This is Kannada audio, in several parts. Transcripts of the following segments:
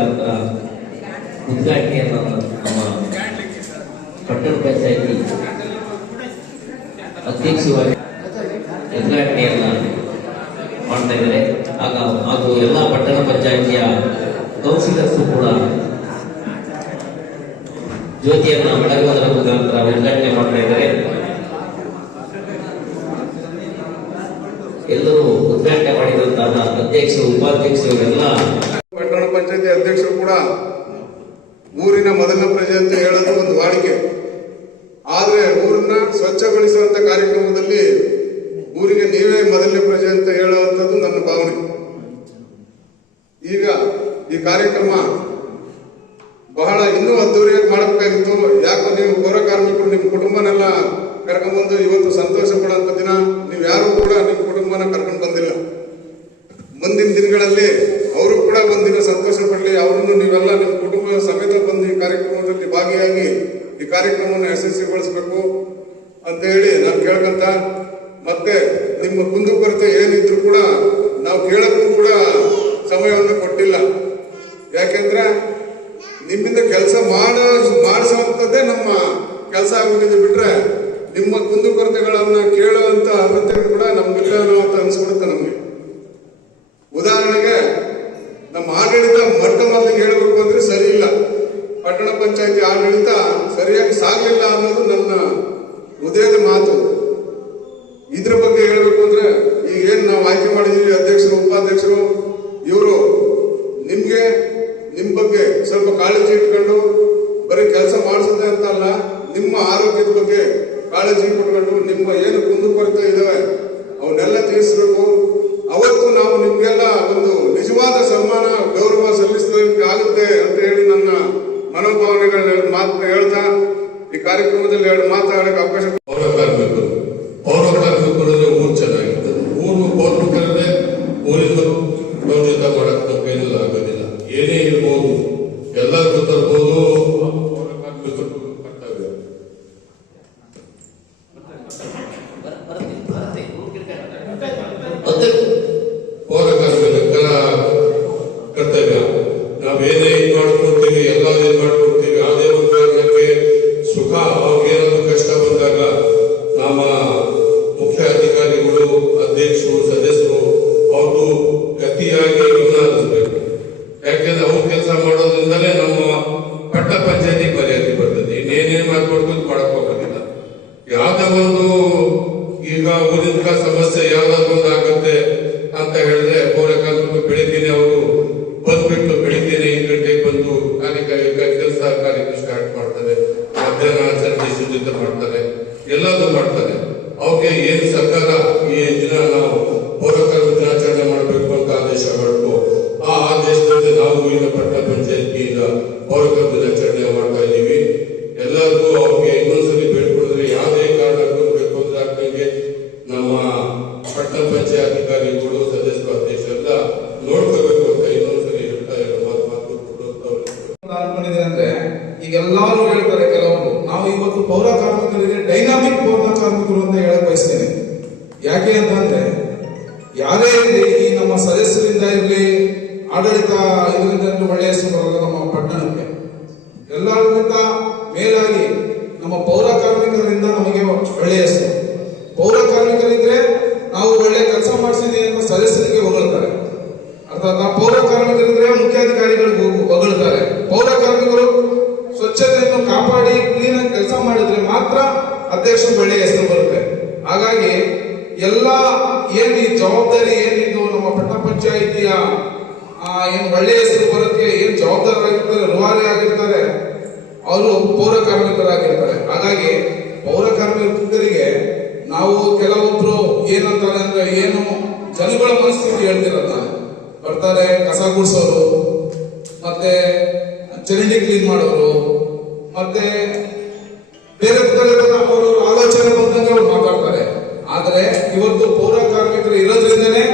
ಮುಖಾಂತರ ಉದ್ಘಾಟನೆಯನ್ನು ನಮ್ಮ ಪಟ್ಟಣ ಪಂಚಾಯಿತಿ ಅಧ್ಯಕ್ಷವಾಗಿ ಉದ್ಘಾಟನೆಯನ್ನ ಮಾಡ್ತಾ ಇದ್ದಾರೆ. ಆಗ ಅದು ಎಲ್ಲ ಪಟ್ಟಣ ಪಂಚಾಯಿತಿಯ ಕೌನ್ಸಿಲರ್ಸ್ ಕೂಡ ಜ್ಯೋತಿಯನ್ನ ಬೆಳಗುವುದರ ಮುಖಾಂತರ ಉದ್ಘಾಟನೆ ಮಾಡ್ತಾ ಇದ್ದಾರೆ. ಎಲ್ಲರೂ ಉದ್ಘಾಟನೆ ಮಾಡಿದಂತಹ ಅಧ್ಯಕ್ಷರು, ಉಪಾಧ್ಯಕ್ಷರು ಎಲ್ಲ ಪಟ್ಟಣ ಪಂಚಾಯತಿ ಅಧ್ಯಕ್ಷರು ಕೂಡ ಊರಿನ ಮೊದಲ ಪ್ರಜೆ ಅಂತ ಹೇಳೋದು ಒಂದು ವಾಡಿಕೆ. ಆದ್ರೆ ಊರನ್ನ ಸ್ವಚ್ಛಗೊಳಿಸುವಂತ ಕಾರ್ಯಕ್ರಮದಲ್ಲಿ ಊರಿಗೆ ನೀವೇ ಮೊದಲನೇ ಪ್ರಜೆ ಅಂತ ಹೇಳುವಂಥದ್ದು ನನ್ನ ಭಾವನೆ. ಈಗ ಈ ಕಾರ್ಯಕ್ರಮ ಬಹಳ ಇನ್ನೂ ಅದ್ದೂರಿಯಾಗಿ ಮಾಡಬೇಕಾಗಿತ್ತು. ಯಾಕೆ ನೀವು ಪೌರ ಕಾರ್ಮಿಕರು ನಿಮ್ಮ ಕುಟುಂಬನೆಲ್ಲ ಕರ್ಕೊಂಡ್ಬಂದು ಇವತ್ತು ಸಂತೋಷ ಪಡುವಂತ ದಿನ. ನೀವು ಯಾರು ಕೂಡ ನಿಮ್ಮ ಕುಟುಂಬನ ಕರ್ಕೊಂಡು ಬಂದಿಲ್ಲ. ಮುಂದಿನ ದಿನಗಳಲ್ಲಿ ಅವರು ಕೂಡ ಒಂದಿನ ಸಂತೋಷ ಪಡಲಿ. ಅವರನ್ನು ನೀವೆಲ್ಲ ನಿಮ್ಮ ಕುಟುಂಬ ಸಮೇತ ಬಂದು ಈ ಕಾರ್ಯಕ್ರಮದಲ್ಲಿ ಭಾಗಿಯಾಗಿ ಈ ಕಾರ್ಯಕ್ರಮವನ್ನು ಯಶಸ್ವಿಗೊಳಿಸಬೇಕು ಅಂತ ಹೇಳಿ ನಾನು ಕೇಳ್ಕಂತ, ಮತ್ತೆ ನಿಮ್ಮ ಕುಂದುಕೊರತೆ ಏನಿದ್ರು ಕೂಡ ನಾವು ಕೇಳಕ್ಕೂ ಕೂಡ ಸಮಯವನ್ನು ಕೊಟ್ಟಿಲ್ಲ. ಯಾಕೆಂದ್ರೆ ನಿಮ್ಮಿಂದ ಕೆಲಸ ಮಾಡಿಸುವಂಥದ್ದೇ ನಮ್ಮ ಕೆಲಸ ಆಗೋಗಿದೆ ಬಿಟ್ರೆ ನಿಮ್ಮ ಕುಂದುಕೊರತೆಗಳನ್ನ ಕೇಳುವಂತ ಅಗತ್ಯ ಕೂಡ ನಮ್ಗಿಲ್ಲ ಅಂತ ಅನ್ಸ್ಬಿಡುತ್ತೆ ನಮ್ಗೆ. ಉದಾಹರಣೆಗೆ ನಮ್ಮ ಆಡಳಿತ ಮೊದಲಿಗೆ ಹೇಳಬೇಕು ಅಂದ್ರೆ ಸರಿ ಇಲ್ಲ. ಪಟ್ಟಣ ಪಂಚಾಯತಿ ಆಡಳಿತ ಸರಿಯಾಗಿ ಸಾಗಲಿಲ್ಲ ಅನ್ನೋದು ನನ್ನ ಹೃದಯದ ಮಾತು. ಇದ್ರ ಬಗ್ಗೆ ಹೇಳಬೇಕು ಅಂದ್ರೆ ಈಗ ಏನ್ ನಾವು ಆಯ್ಕೆ ಮಾಡಿದೀವಿ ಅಧ್ಯಕ್ಷರು, ಉಪಾಧ್ಯಕ್ಷರು, ಇವರು ನಿಮ್ ಬಗ್ಗೆ ಸ್ವಲ್ಪ ಕಾಳಜಿ ಇಟ್ಕೊಂಡು ಬರೀ ಕೆಲಸ ಮಾಡಿಸೋದೇ ಅಂತ ಅಲ್ಲ, ನಿಮ್ಮ ಆರೋಗ್ಯದ ಬಗ್ಗೆ ಕಾಳಜಿ ಕೊಟ್ಕೊಂಡು ನಿಮ್ಮ ಏನು ಕುಂದುಕೊರತೆ ಇದಾವೆ ಅವನ್ನೆಲ್ಲ ತೀರಿಸಬೇಕು. ಅವತ್ತು ನಾವು ನಿಮ್ಗೆಲ್ಲ ಒಂದು ನಿಜವಾದ ಸನ್ಮಾನ, ಗೌರವ ಸಲ್ಲಿಸಲಿಕ್ಕೆ ಆಗುತ್ತೆ ಅಂತ ಹೇಳಿ ನನ್ನ ಮನೋಭಾವನೆಗಳ ಮಾತನ್ನ ಹೇಳ್ತಾ ಈ ಕಾರ್ಯಕ್ರಮದಲ್ಲಿ ಎರಡು ಮಾತಾಡಕ್ಕೆ ಅವಕಾಶ. ಪೌರ ಕಾರ್ಮಿಕರಲ್ಲಿ ಊರು ಚೆನ್ನಾಗಿರ್ತದೆ. ಊರು ಪೌರ್ಣಿಕರನ್ನೇ ಊರಿಂದ ಕೌಶಿತ ಮಾಡಕ್ ನಮ್ಮ ಕೈಯಲ್ಲಿ ಆಗೋದಿಲ್ಲ. ಏನೇ ಇರ್ಬೋದು, ಎಲ್ಲರಿಗೂ ತರ್ಬೋದು. ಪೌರ ಕಾರ್ಮಿಕರು ಕರ್ತವ್ಯ. ಪೌರ ಕಾರ್ಮಿಕರ ಕರ್ತವ್ಯ. ನಾವೇನೇ ಇದು ಮಾಡ್ಕೊಡ್ತೀವಿ, ಎಲ್ಲ ಇದು ಮಾಡ್ಕೊಡ್ತೀವಿ. ಯಾವುದೇ ಒಂದು ಕಾರಣಕ್ಕೆ ಸುಖ ಅವ್ರಿಗೇನಾದ್ರು ಕಷ್ಟ ಬಂದಾಗ ನಮ್ಮ ಮುಖ್ಯ ಅಧಿಕಾರಿಗಳು, ಅಧ್ಯಕ್ಷರು, ಸದಸ್ಯರು ಅವ್ರದ್ದು ಗತಿಯಾಗಿ ಗಮನ ಹರಿಸಬೇಕು. ಯಾಕೆಂದ್ರೆ ಅವ್ರು ಕೆಲಸ ಮಾಡೋದ್ರಿಂದಲೇ ನಮ್ಮ ಪಟ್ಟಣ ಪಂಚಾಯತಿ ಮರ್ಯಾದೆ ಬರ್ತದೆ. ಇನ್ನೇನೇನ್ ಮಾಡ್ಕೊಡ್ಬೋದು ಮಾಡಕ್ ಹೋಗೋದಿಲ್ಲ. ಯಾವ್ದೋ ಒಂದು ಈಗ ಊರಿನ ಸಮಸ್ಯೆ ಯಾವ್ದಾದ್ರು ಒಂದು ಆಗುತ್ತೆ ಅಂತ ಹೇಳಿದ್ರೆ ಪೌರ ಕಾರ್ಮಿಕರು ಬೆಳಿಗ್ಗೆ ಅವರು ಬಂದ್ಬಿಟ್ಟು ಬೆಳಿಗ್ಗೆ 5 ಗಂಟೆಗೆ ಬಂದು ಕೆಲಸ ಕಾರ್ಯ ಸ್ಟಾರ್ಟ್ ಮಾಡ್ತಾರೆ. ಮಧ್ಯಾಹ್ನ ಸಂಜೆ ಶುದ್ಧತ ಮಾಡ್ತಾರೆ, ಎಲ್ಲದೂ ಮಾಡ್ತಾರೆ. ಅವ್ರಿಗೆ ಏನ್ ಸರ್ಕಾರ ಈ ದಿನ ನಾವು ಪೌರ ಕಾರ್ಮಿಕ ದಿನಾಚರಣೆ ಮಾಡಬೇಕು ಅಂತ ಆದೇಶ ಮಾಡ್ತು. ಆ ಆದೇಶದಂತೆ ನಾವು ಈಗ ಪಟ್ಟಣ ಪಂಚಾಯತಿಯಿಂದ ಪೌರ ಕಾರ್ಮಿಕ ದಿನಾಚರಣೆ ಮಾಡ್ತಾ ಇದ್ದೀವಿ. ಎಲ್ಲರಿಗೂ ಅವ್ರಿಗೆ ಇನ್ನೊಂದ್ಸಲಿ ಬೇಡ್ಕೊಡಿದ್ರೆ ಯಾವುದೇ ಕಾರಣಕ್ಕೂ ಬೇಕು ಅಂದ್ರೆ ಆಗ್ತಂಗೆ ನಮ್ಮ ಪಟ್ಟಣ ಪಂಚಾಯತ್ ಅಧಿಕಾರಿಗಳು, ಸದಸ್ಯರು, ಅಧ್ಯಕ್ಷರೆಲ್ಲ ನೋಡ್ಕೋಬೇಕು ಅಂತ ಇನ್ನೊಂದ್ಸಲಿ ಹೇಳ್ತಾ ಅಂದ್ರೆ ಈಗ ಎಲ್ಲರೂ ಹೇಳ್ತಾರೆ ಕೆಲವರು. ನಾವು ಇವತ್ತು ಪೌರ ಕಾರ್ಮಿಕರಿಗೆ ಡೈನಾಮಿಕ್ ಪೌರ ಕಾರ್ಮಿಕರು ಅಂತ ಹೇಳಕ್ ಬಯಸ್ತೇನೆ. ಯಾಕೆ ಅಂತಂದ್ರೆ ಯಾರೇ ಇರಲಿ, ಈ ನಮ್ಮ ಸದಸ್ಯರಿಂದ ಇರಲಿ, ಆಡಳಿತ ಇದರಿಂದ ಒಳ್ಳೆಯ ಹೆಸರು ಬರೋದು ನಮ್ಮ ಪಟ್ಟಣಕ್ಕೆ. ಎಲ್ಲರಿಗಿಂತ ಮೇಲಾಗಿ ನಮ್ಮ ಪೌರ ಕಾರ್ಮಿಕರಿಂದ ನಮಗೆ ಒಳ್ಳೆಯ ಹೆಸರು. ಪೌರ ಕಾರ್ಮಿಕರಿದ್ರೆ ನಾವು ಒಳ್ಳೆ ಕೆಲಸ ಮಾಡಿಸಿದೀವಿ ಅಂತ ಸದಸ್ಯರಿಗೆ ಹೊಗಳ್ತಾರೆ. ಅರ್ಥಾತ್ ಪೌರ ಕಾರ್ಮಿಕರಿದ್ರೆ ಮುಖ್ಯಾಧಿಕಾರಿಗಳಿಗೆ ಹೊಗಳ್ತಾರೆ. ಪೌರ ಕಾರ್ಮಿಕರು ಸ್ವಚ್ಛತೆಯನ್ನು ಕಾಪಾಡಿ ಕ್ಲೀನ್ ಆಗಿ ಕೆಲಸ ಮಾಡಿದ್ರೆ ಮಾತ್ರ ಅಧ್ಯಕ್ಷರು ಒಳ್ಳೆಯ ಹೆಸರು ಬರುತ್ತೆ. ಹಾಗಾಗಿ ಎಲ್ಲ ಏನ್ ಈ ಜವಾಬ್ದಾರಿ ಏನಿದ್ದು ನಮ್ಮ ಪಟ್ಟಣ ಪಂಚಾಯಿತಿಯ ಏನ್ ಒಳ್ಳೆಯ ಹೆಸರು ಬರೋಕ್ಕೆ ಏನ್ ಜವಾಬ್ದಾರರಾಗಿರ್ತಾರೆ, ರೂವಾರಿ ಆಗಿರ್ತಾರೆ, ಅವರು ಪೌರ ಕಾರ್ಮಿಕರಾಗಿರ್ತಾರೆ. ಹಾಗಾಗಿ ಪೌರ ಕಾರ್ಮಿಕರಿಗೆ ನಾವು ಕೆಲವೊಬ್ರು ಏನಂತಾರೆ ಅಂದ್ರೆ ಏನು ಜನಗಳ ಮನಸ್ಥಿತಿ ಹೇಳ್ತಿರಲ್ಲ. ಬರ್ತಾರೆ ಕಸ ಗುಡಿಸೋರು, ಮತ್ತೆ ಚರಂಡಿ ಕ್ಲೀನ್ ಮಾಡೋರು, ಮತ್ತೆ ಬೇರೆ ಅವರು ಆಲೋಚನೆ ಬಂದಂಗೆ ಅವ್ರು ಮಾತಾಡ್ತಾರೆ. ಆದ್ರೆ ಇವತ್ತು ಪೌರ ಕಾರ್ಮಿಕರು ಇರೋದ್ರಿಂದನೇ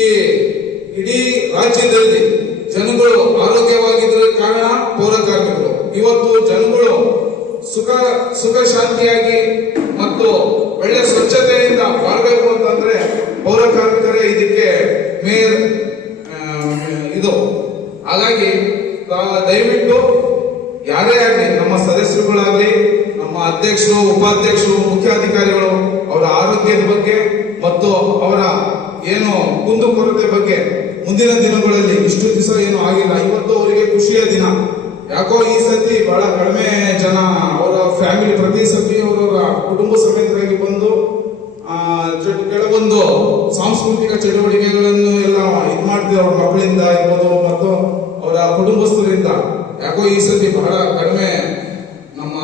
ಈ ಇಡೀ ರಾಜ್ಯದಲ್ಲಿ ಜನಗಳು ಆರೋಗ್ಯವಾಗಿದ್ರ ಕಾರಣ ಪೌರ ಕಾರ್ಮಿಕರು. ಇವತ್ತು ಜನಗಳು ಸುಖ ಶಾಂತಿಯಾಗಿ ಮತ್ತು ಒಳ್ಳೆ ಸ್ವಚ್ಛತೆಯಿಂದ ಬಾಳ್ಬೇಕು ಅಂತಂದ್ರೆ ಪೌರ ಕಾರ್ಮಿಕರೇ ಇದಕ್ಕೆ ಮೇಯರ್ ಇದು ಹಾಗಾಗಿ ದಯವಿಟ್ಟು ಯಾರೇ ಆಗಲಿ, ನಮ್ಮ ಸದಸ್ಯರುಗಳಾಗಲಿ, ನಮ್ಮ ಅಧ್ಯಕ್ಷರು, ಉಪಾಧ್ಯಕ್ಷರು, ಮುಖ್ಯಾಧಿಕಾರಿಗಳು ಅವರ ಆರೋಗ್ಯದ ಬಗ್ಗೆ ಮತ್ತು ಅವರ ಏನು ಕುಂದುಕೊರತೆ ಬಗ್ಗೆ ಮುಂದಿನ ದಿನಗಳಲ್ಲಿ ಇಷ್ಟು ದಿವಸ ಏನು ಆಗಿಲ್ಲ, ಇವತ್ತು ಅವರಿಗೆ ಖುಷಿಯ ದಿನ. ಯಾಕೋ ಈ ಸತಿ ಬಹಳ ಕಡಿಮೆ ಜನ ಅವರ ಫ್ಯಾಮಿಲಿ ಪ್ರತಿ ಸತಿ ಅವರವರ ಕುಟುಂಬ ಸಮೇತರಾಗಿ ಬಂದು ಕೆಲವೊಂದು ಸಾಂಸ್ಕೃತಿಕ ಚಟುವಟಿಕೆಗಳನ್ನು ಎಲ್ಲ ಇದು ಮಾಡ್ತಿದ್ರು ಅವ್ರ ಮಕ್ಕಳಿಂದ ಇರ್ಬೋದು ಮತ್ತು ಅವರ ಕುಟುಂಬಸ್ಥರಿಂದ. ಯಾಕೋ ಈ ಸತಿ ಬಹಳ ಕಡಿಮೆ ನಮ್ಮ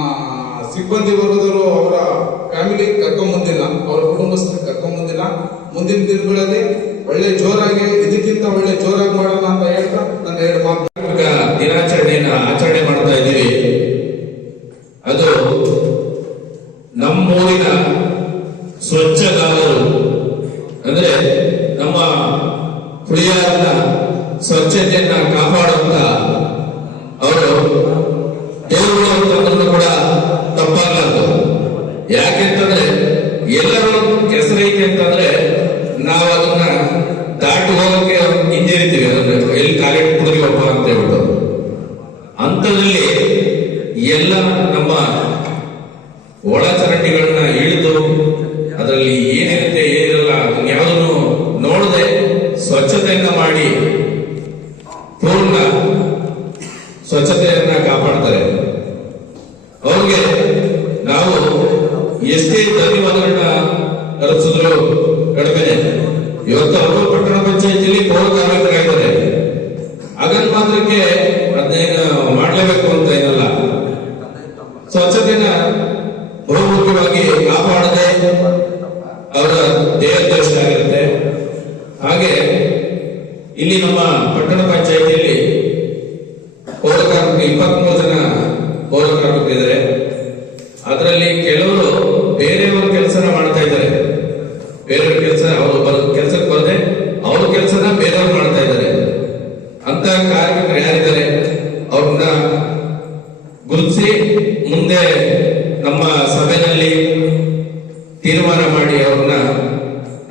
ಸಿಬ್ಬಂದಿ ವರ್ಗದವರು ಅವರ ಫ್ಯಾಮಿಲಿ ಕರ್ಕೊಂಡ್ ಬಂದಿಲ್ಲ, ಅವರ ಕುಟುಂಬಸ್ಥರಿಗೆ ಕರ್ಕೊಂಡ್ ಬಂದಿಲ್ಲ. ಮುಂದಿನ ದಿನಗಳಲ್ಲಿ ಒಳ್ಳೆ ಜೋರಾಗಿ, ಇದಕ್ಕಿಂತ ಒಳ್ಳೆ ಜೋರಾಗಿ ಮಾಡೋಣ ಅಂತ ಹೇಳ್ತಾ ನನ್ನ 2 ಮಾತು. ದಿನಾಚರಣೆಯನ್ನ ಆಚರಣೆ ಮಾಡ್ತಾ ಇದ್ದೀವಿ. ಅದು ನಮ್ಮೂರಿನ ಸ್ವಚ್ಛಗಾರರು ಅಂದ್ರೆ ನಮ್ಮ ಹುಳಿಯಾರನ ಸ್ವಚ್ಛತೆಯನ್ನ ಕಾಪಾಡುವಂತ ಅವರು ದೇವರು ಅಂತಂದ್ರೂ ಕೂಡ ತಪ್ಪಾಗಲಾರದು. ಯಾಕೆಂತಂದ್ರೆ ಎಲ್ಲರೂ ಹೆಸರೈತೆ ಅಂತಂದ್ರೆ ನಾವು ಅದನ್ನ ದಾಟಿ ಹೋಗಕ್ಕೆ ಹಿಂಜರಿತೀವಿ, ಅದನ್ನ ಎಲ್ಲಿ ಕಾಲಿಟ್ಟು ಕುಡಿದೀವಪ್ಪ ಅಂತ ಹೇಳ್ಬಿಟ್ಟು. ಅಂಥದ್ರಲ್ಲಿ ಎಲ್ಲ ನಮ್ಮ ಒಳಚರಂಡಿಗಳನ್ನ ಇಳಿದು ಅದರಲ್ಲಿ ಏನಿರುತ್ತೆ ಏನಿರಲ್ಲ ಅದನ್ನ ಯಾವುದನ್ನು ನೋಡದೆ ಸ್ವಚ್ಛತೆಯನ್ನ ಮಾಡಿ ಪೂರ್ಣ ಸ್ವಚ್ಛತೆಯನ್ನ ಕಾಪಾಡ್ತಾರೆ. ಅವ್ರಿಗೆ ನಾವು ಎಷ್ಟೇ ಧನ್ಯವಾದಗಳನ್ನ ಅರ್ಪಿಸಿದ್ರು ಕಡಿಮೆ. ಇವತ್ತು ಅವರು ಪಟ್ಟಣ ಪಂಚಾಯತಿಯಲ್ಲಿ ಪೌರ ಕಾರ್ಮಿಕರಾಗಿದ್ದಾರೆ. ಹಾಗಂತ ಮಾತ್ರಕ್ಕೆ ಅದನ್ನೇನು ಮಾಡಲೇಬೇಕು ಅಂತ ಏನಲ್ಲ. ಸ್ವಚ್ಛತೆನ ಬಹುಮುಖ್ಯವಾಗಿ ಕಾಪಾಡದೆ ಅವರ ದೇಹದೋಷ ಆಗಿರುತ್ತೆ. ಹಾಗೆ ಇಲ್ಲಿ ನಮ್ಮ ಪಟ್ಟಣ ಪಂಚಾಯತಿಯಲ್ಲಿ ಪೌರ ಕಾರ್ಮಿಕರು 23 ಜನ ಪೌರ ಕಾರ್ಮಿಕರಿದ್ದಾರೆ. ಅದರಲ್ಲಿ ಕೆಲವರು ಬೇರೆಯವರು ಕೆಲಸನ ಮಾಡ್ತಾ ಇದ್ದಾರೆ. ಬೇರೆಯವ್ರ ಕೆಲಸ ಅವರು ಕೆಲಸಕ್ಕೆ ಬರದೆ ಅವ್ರ ಕೆಲಸನ ಬೇರೆಯವ್ರು ಮಾಡ್ತಾ ಇದ್ದಾರೆ. ಅಂತ ಕಾರ್ಮಿಕರು ಯಾರಿದ್ದಾರೆ ಅವ್ರನ್ನ ಗುರುತಿಸಿ ಮುಂದೆ ನಮ್ಮ ಸಭೆಯಲ್ಲಿ ತೀರ್ಮಾನ ಮಾಡಿ ಅವ್ರನ್ನ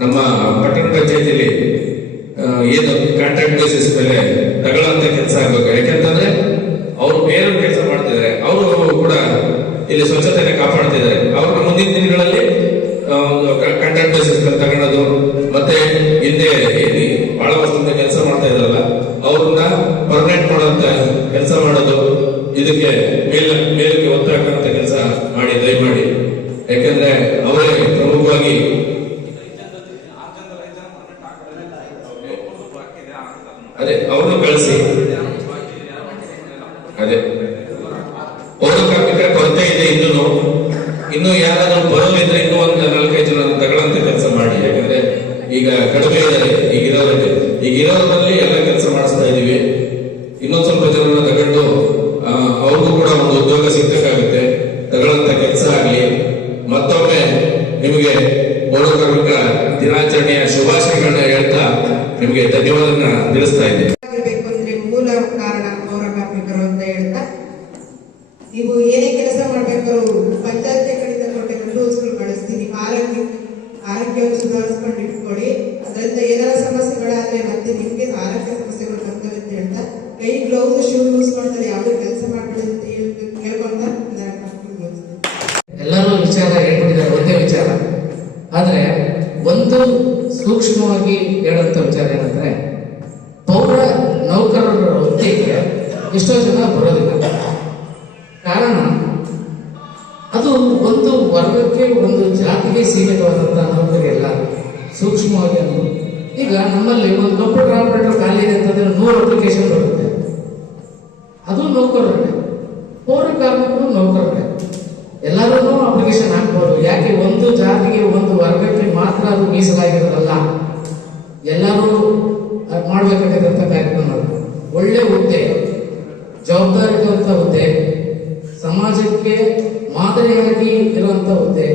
ನಮ್ಮ ಪಟ್ಟಣ ಪಂಚಾಯತಿಯಲ್ಲಿ ಏನು ಕಾಂಟ್ರಾಕ್ಟ್ ಬೇಸಿಸ್ ಮೇಲೆ ತಗೊಳ್ಳೋಂತ ಕೆಲಸ ಆಗ್ಬೇಕು. ಯಾಕೆಂತಂದ್ರೆ ಅವರು ಬೇರೆ ಕೆಲಸ ಮಾಡ್ತಿದ್ದಾರೆ, ಅವರು ಕೂಡ ಇಲ್ಲಿ ಸ್ವಚ್ಛತೆಯನ್ನು ಕಾಪಾಡ್ತಿದ್ದಾರೆ. ಅವ್ರನ್ನ ಮುಂದಿನ ದಿನಗಳಲ್ಲಿ ಕಾಂಟ್ರಾಕ್ಟ್ ಬೇಸಿಸ್ ಮೇಲೆ ತಗೊಳ್ಳೋದು, ಮತ್ತೆ ಹಿಂದೆ ಬಹಳ ವರ್ಷದಿಂದ ಕೆಲಸ ಮಾಡ್ತಾ ಇದ್ರಲ್ಲ ಅವ್ರನ್ನ ಪರ್ಮನೆಂಟ್ ಮಾಡುವಂತ ಕೆಲಸ ಮಾಡೋದು, ಇದಕ್ಕೆ ಮೇಲಕ್ಕೆ ಒತ್ತು ಹಾಕುವಂತ ಕೆಲಸ ಮಾಡಿ ದಯಮಾಡಿ. ಯಾಕಂದ್ರೆ ಅವರೇ ಪ್ರಮುಖವಾಗಿ ಅದೇ ಅವ್ರನ್ನು ಕಳಿಸಿ ಅದೇ ಪೌರ ಕಾರ್ಮಿಕರ ಕೊರತೆ ಇದೆ. ಇನ್ನು ಯಾರಾದ್ರೂ ಬರೋದಿದ್ರೆ ಇನ್ನೂ ಒಂದು 4-5 ಜನ ತಗೊಳ್ಳಂತ ಕೆಲಸ ಮಾಡಿ. ಯಾಕಂದ್ರೆ ಈಗ ಕಡಿಮೆ ಇದ್ದಾರೆ ಈಗಿರೋದ್ರಲ್ಲಿ ಎಲ್ಲ ಕೆಲಸ ಮಾಡಿಸ್ತಾ ಇದೀವಿ. ಇನ್ನೊಂದ್ ಸ್ವಲ್ಪ ಜನರನ್ನ ತಗೊಂಡು ಅವ್ರಿಗೂ ಕೂಡ ಒಂದು ಉದ್ಯೋಗ ಸಿಗ್ಬೇಕಾಗುತ್ತೆ. ತಗೊಳ್ಳಂತ ಕೆಲಸ ಆಗ್ಲಿ. ಮತ್ತೊಮ್ಮೆ ನಿಮಗೆ ಪೌರ ಕಾರ್ಮಿಕ ದಿನಾಚರಣೆಯ ಶುಭಾಶಯಗಳನ್ನ ಹೇಳ್ತಾ ನಿಮಗೆ ಧನ್ಯವಾದನ ತಿಳಿಸ್ತಾ ಇದ್ದೇನೆ. ಮೂಲ ಕಾರಣ ಪೌರ ಕಾರ್ಮಿಕರು ಅಂತ ಹೇಳ್ತಾ, ನೀವು ಏನೇ ಕೆಲಸ ಮಾಡ್ಬೇಕಾದ್ರೂ ಪಂಚಾಯತ್ ಕಡೆಯಿಂದ ಕೊಟ್ಟಿರೋ ರೂಲ್ಸ್ಗಳು ಬಳಸ್ತೀನಿ. ಆರೋಗ್ಯವನ್ನು ಸುಧಾರಿಸ್ಕೊಂಡು ಇಟ್ಕೊಳ್ಳಿ. ಅದರಿಂದ ಏನಾರ ಸಮಸ್ಯೆಗಳಾದ್ರೆ ಮತ್ತೆ ನಿಮ್ಗೆ ಆರೋಗ್ಯ ಸಮಸ್ಯೆಗಳು ಬರ್ತವೆ ಅಂತ ಹೇಳ್ತಾ, ಕೈ ಗ್ಲೌಸ್ ಶೂ ಯೂಸ್ ಮಾಡ್ತಾರೆ, ಯಾವ್ದು ಕೆಲಸ ಮಾಡ್ಕೊಳ್ಳಿ ಅಂತ ಕೇಳ್ಕೊಂಡ ಎಲ್ಲರೂ ವಿಚಾರ ಹೇಳ್ಬಿಟ್ಟಿದ್ದಾರೆ, ಒಂದೇ ವಿಚಾರ. ಆದ್ರೆ ಒಂದು ಸೂಕ್ಷ್ಮವಾಗಿ ಹೇಳುವಂತ ವಿಚಾರ ಏನಂದ್ರೆ, ಪೌರ ನೌಕರರ ಹುದ್ದೆಗೆ ಎಷ್ಟೋ ಜನ ಬರೋದಿಲ್ಲ. ಕಾರಣ ಅದು ಒಂದು ವರ್ಗಕ್ಕೆ, ಒಂದು ಜಾತಿಗೆ ಸೀಮಿತವಾದಂತಹ ನೌಕರಿ ಎಲ್ಲ ಸೂಕ್ಷ್ಮವಾಗಿ ಅದು. ಈಗ ನಮ್ಮಲ್ಲಿ ಒಂದು ಕಂಪ್ಯೂಟರ್ ಆಪರೇಟರ್ ಖಾಲಿ ಇದೆ ಅಂತಂದ್ರೆ 100 ಅಪ್ಲಿಕೇಶನ್ ಬರುತ್ತೆ. ಅದು ನೌಕರರೇ, ಪೌರ ಕಾರ್ಮಿಕರು ನೌಕರರೇ, ಎಲ್ಲರೂ ಅಪ್ಲಿಕೇಶನ್ ಹಾಕ್ಬೋದು. ಯಾಕೆ ಒಂದು ಜಾತಿಗೆ, ಒಂದು ವರ್ಗಕ್ಕೆ ಮಾತ್ರ ಅದು ಮೀಸಲಾಗಿರೋದಲ್ಲ, ಎಲ್ಲರೂ ಮಾಡ್ಬೇಕಾಗಿದ್ದಂಥ ಕಾರ್ಯಕ್ರಮ. ಒಳ್ಳೆ ಹುದ್ದೆ, ಜವಾಬ್ದಾರಿಯುತ ಹುದ್ದೆ, ಸಮಾಜಕ್ಕೆ ಮಾದರಿಯಾಗಿ ಇರುವಂತ ಹುದ್ದೆ,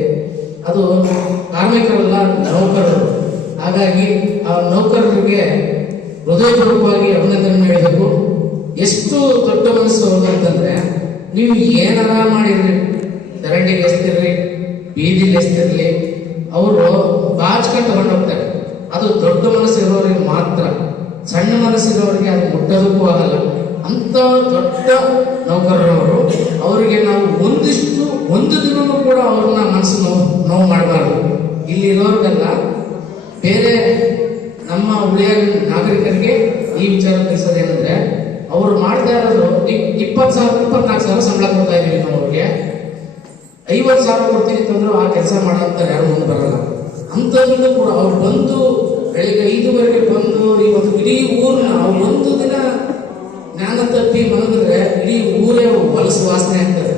ಅದು ಕಾರ್ಮಿಕರಲ್ಲ, ನೌಕರರು. ಹಾಗಾಗಿ ಆ ನೌಕರರಿಗೆ ಹೃದಯಪೂರ್ವಕವಾಗಿ ಅಭಿನಂದನೆ ನೀಡಬೇಕು. ಎಷ್ಟು ದೊಡ್ಡ ಮನಸ್ಸು ಅಂತಂದ್ರೆ, ನೀವು ಏನಾರ ಮಾಡಿದ್ರಿ, ಚರಂಡಿಗೆ ಎಸ್ತಿರ್ಲಿ, ಬೀದಿಗೆ ಎಸ್ತಿರ್ಲಿ, ಅವರು ಬಾಚ್ಕೊಂಡು ತಗೊಂಡೋಗ್ತಾರೆ. ಅದು ದೊಡ್ಡ ಮನಸ್ಸು ಇರೋರಿಗೆ ಮಾತ್ರ. ಸಣ್ಣ ಮನಸ್ಸಿರೋರಿಗೆ ಅದು ಮುಟ್ಟೋದಕ್ಕೂ ಆಗಲ್ಲ. ಅಂತ ದೊಡ್ಡ ನೌಕರರವರು, ಅವರಿಗೆ ನಾವು ಒಂದು ದಿನವೂ ಕೂಡ ಅವ್ರನ್ನ ಮನಸ್ಸು ನೋವು ಮಾಡಬಾರ್ದು. ಇಲ್ಲಿರೋರಿಗೆಲ್ಲ ಬೇರೆ ನಮ್ಮ ಉಳಿಯ ನಾಗರಿಕರಿಗೆ ಈ ವಿಚಾರ ತಿಳಿಸೋದೇನೆಂದ್ರೆ, ಅವರು ಮಾಡ್ತಾ ಇರೋದು 20,000-24,000 ಸಂಬಳ ಕೊಡ್ತಾ ಇದೀವಿ ನಾವು ಅವ್ರಿಗೆ. 50,000 ಕೊಡ್ತೀನಿ ಅಂತಂದ್ರು ಆ ಕೆಲಸ ಮಾಡೋಂತ ಯಾರು ಮುಂದೆ ಬರಲ್ಲ. ಅಂಥದ್ರಿಂದ ಕೂಡ ಅವ್ರು ಬಂದು ಬೆಳಿಗ್ಗೆ 5 ಬಂದು ಇವತ್ತು ಇಡೀ ಊರನ್ನ ಅವ್ರು ಒಂದು ದಿನ ಜ್ಞಾನ ತಪ್ಪಿ ಮಲಗಿದ್ರೆ ಇಡೀ ಊರೇ ಹೊಲಸು ವಾಸನೆ ಆಗ್ತದೆ.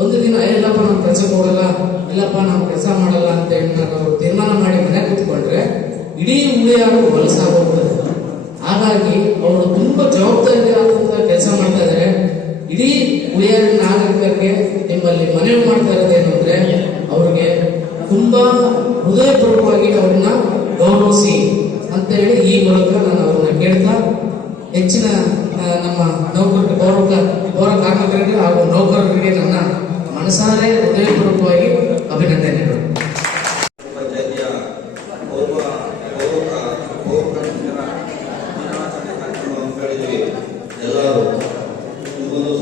ಒಂದು ದಿನ ಇಲ್ಲಪ್ಪ ನಾವು ಕೆಲಸಕ್ಕೆ ಹೋಗಲ್ಲ, ಇಲ್ಲಪ್ಪ ನಾವು ಕೆಲಸ ಮಾಡಲ್ಲ ಅಂತ ಅವ್ರು ತೀರ್ಮಾನ ಮಾಡಿ ಮನೆ ಕೂತ್ಕೊಂಡ್ರೆ ಇಡೀ ಊರಿಯಾರು ಹೊಲಸಾಗೋಗ್ತದೆ. ಹಾಗಾಗಿ ಅವರು ತುಂಬಾ ಜವಾಬ್ದಾರಿಯಾದಂತ ಕೆಲಸ ಮಾಡ್ತಾ ಇದ್ದಾರೆ. ಇಡೀ ಉಳಿಯಾರ ನಾಗರಿಕರಿಗೆ ನಿಮ್ಮಲ್ಲಿ ಮನವಿ ಮಾಡ್ತಾ ಇರೋದೇನು ಅಂದ್ರೆ, ಅವ್ರಿಗೆ ತುಂಬಾ ಹೃದಯಪೂರ್ವಕವಾಗಿ ಅವ್ರನ್ನ ಗೌರವಿಸಿ ಅಂತ ಹೇಳಿ ಈ ಮೂಲಕ ನಾನು ಅವ್ರನ್ನ ಕೇಳ್ತಾ, ಹೆಚ್ಚಿನ ನಮ್ಮ ನೌಕರರಿಗೆ ಪೌರ ಕಾರ್ಮಿಕರಿಗೆ ಹಾಗೂ ನೌಕರರಿಗೆ ನನ್ನ ಮನಸಾರೆ ಹೃದಯಪೂರ್ವಕವಾಗಿ ಅಭಿನಂದನೆಗಳು. ಎಲ್ಲರೂ ಒಂದು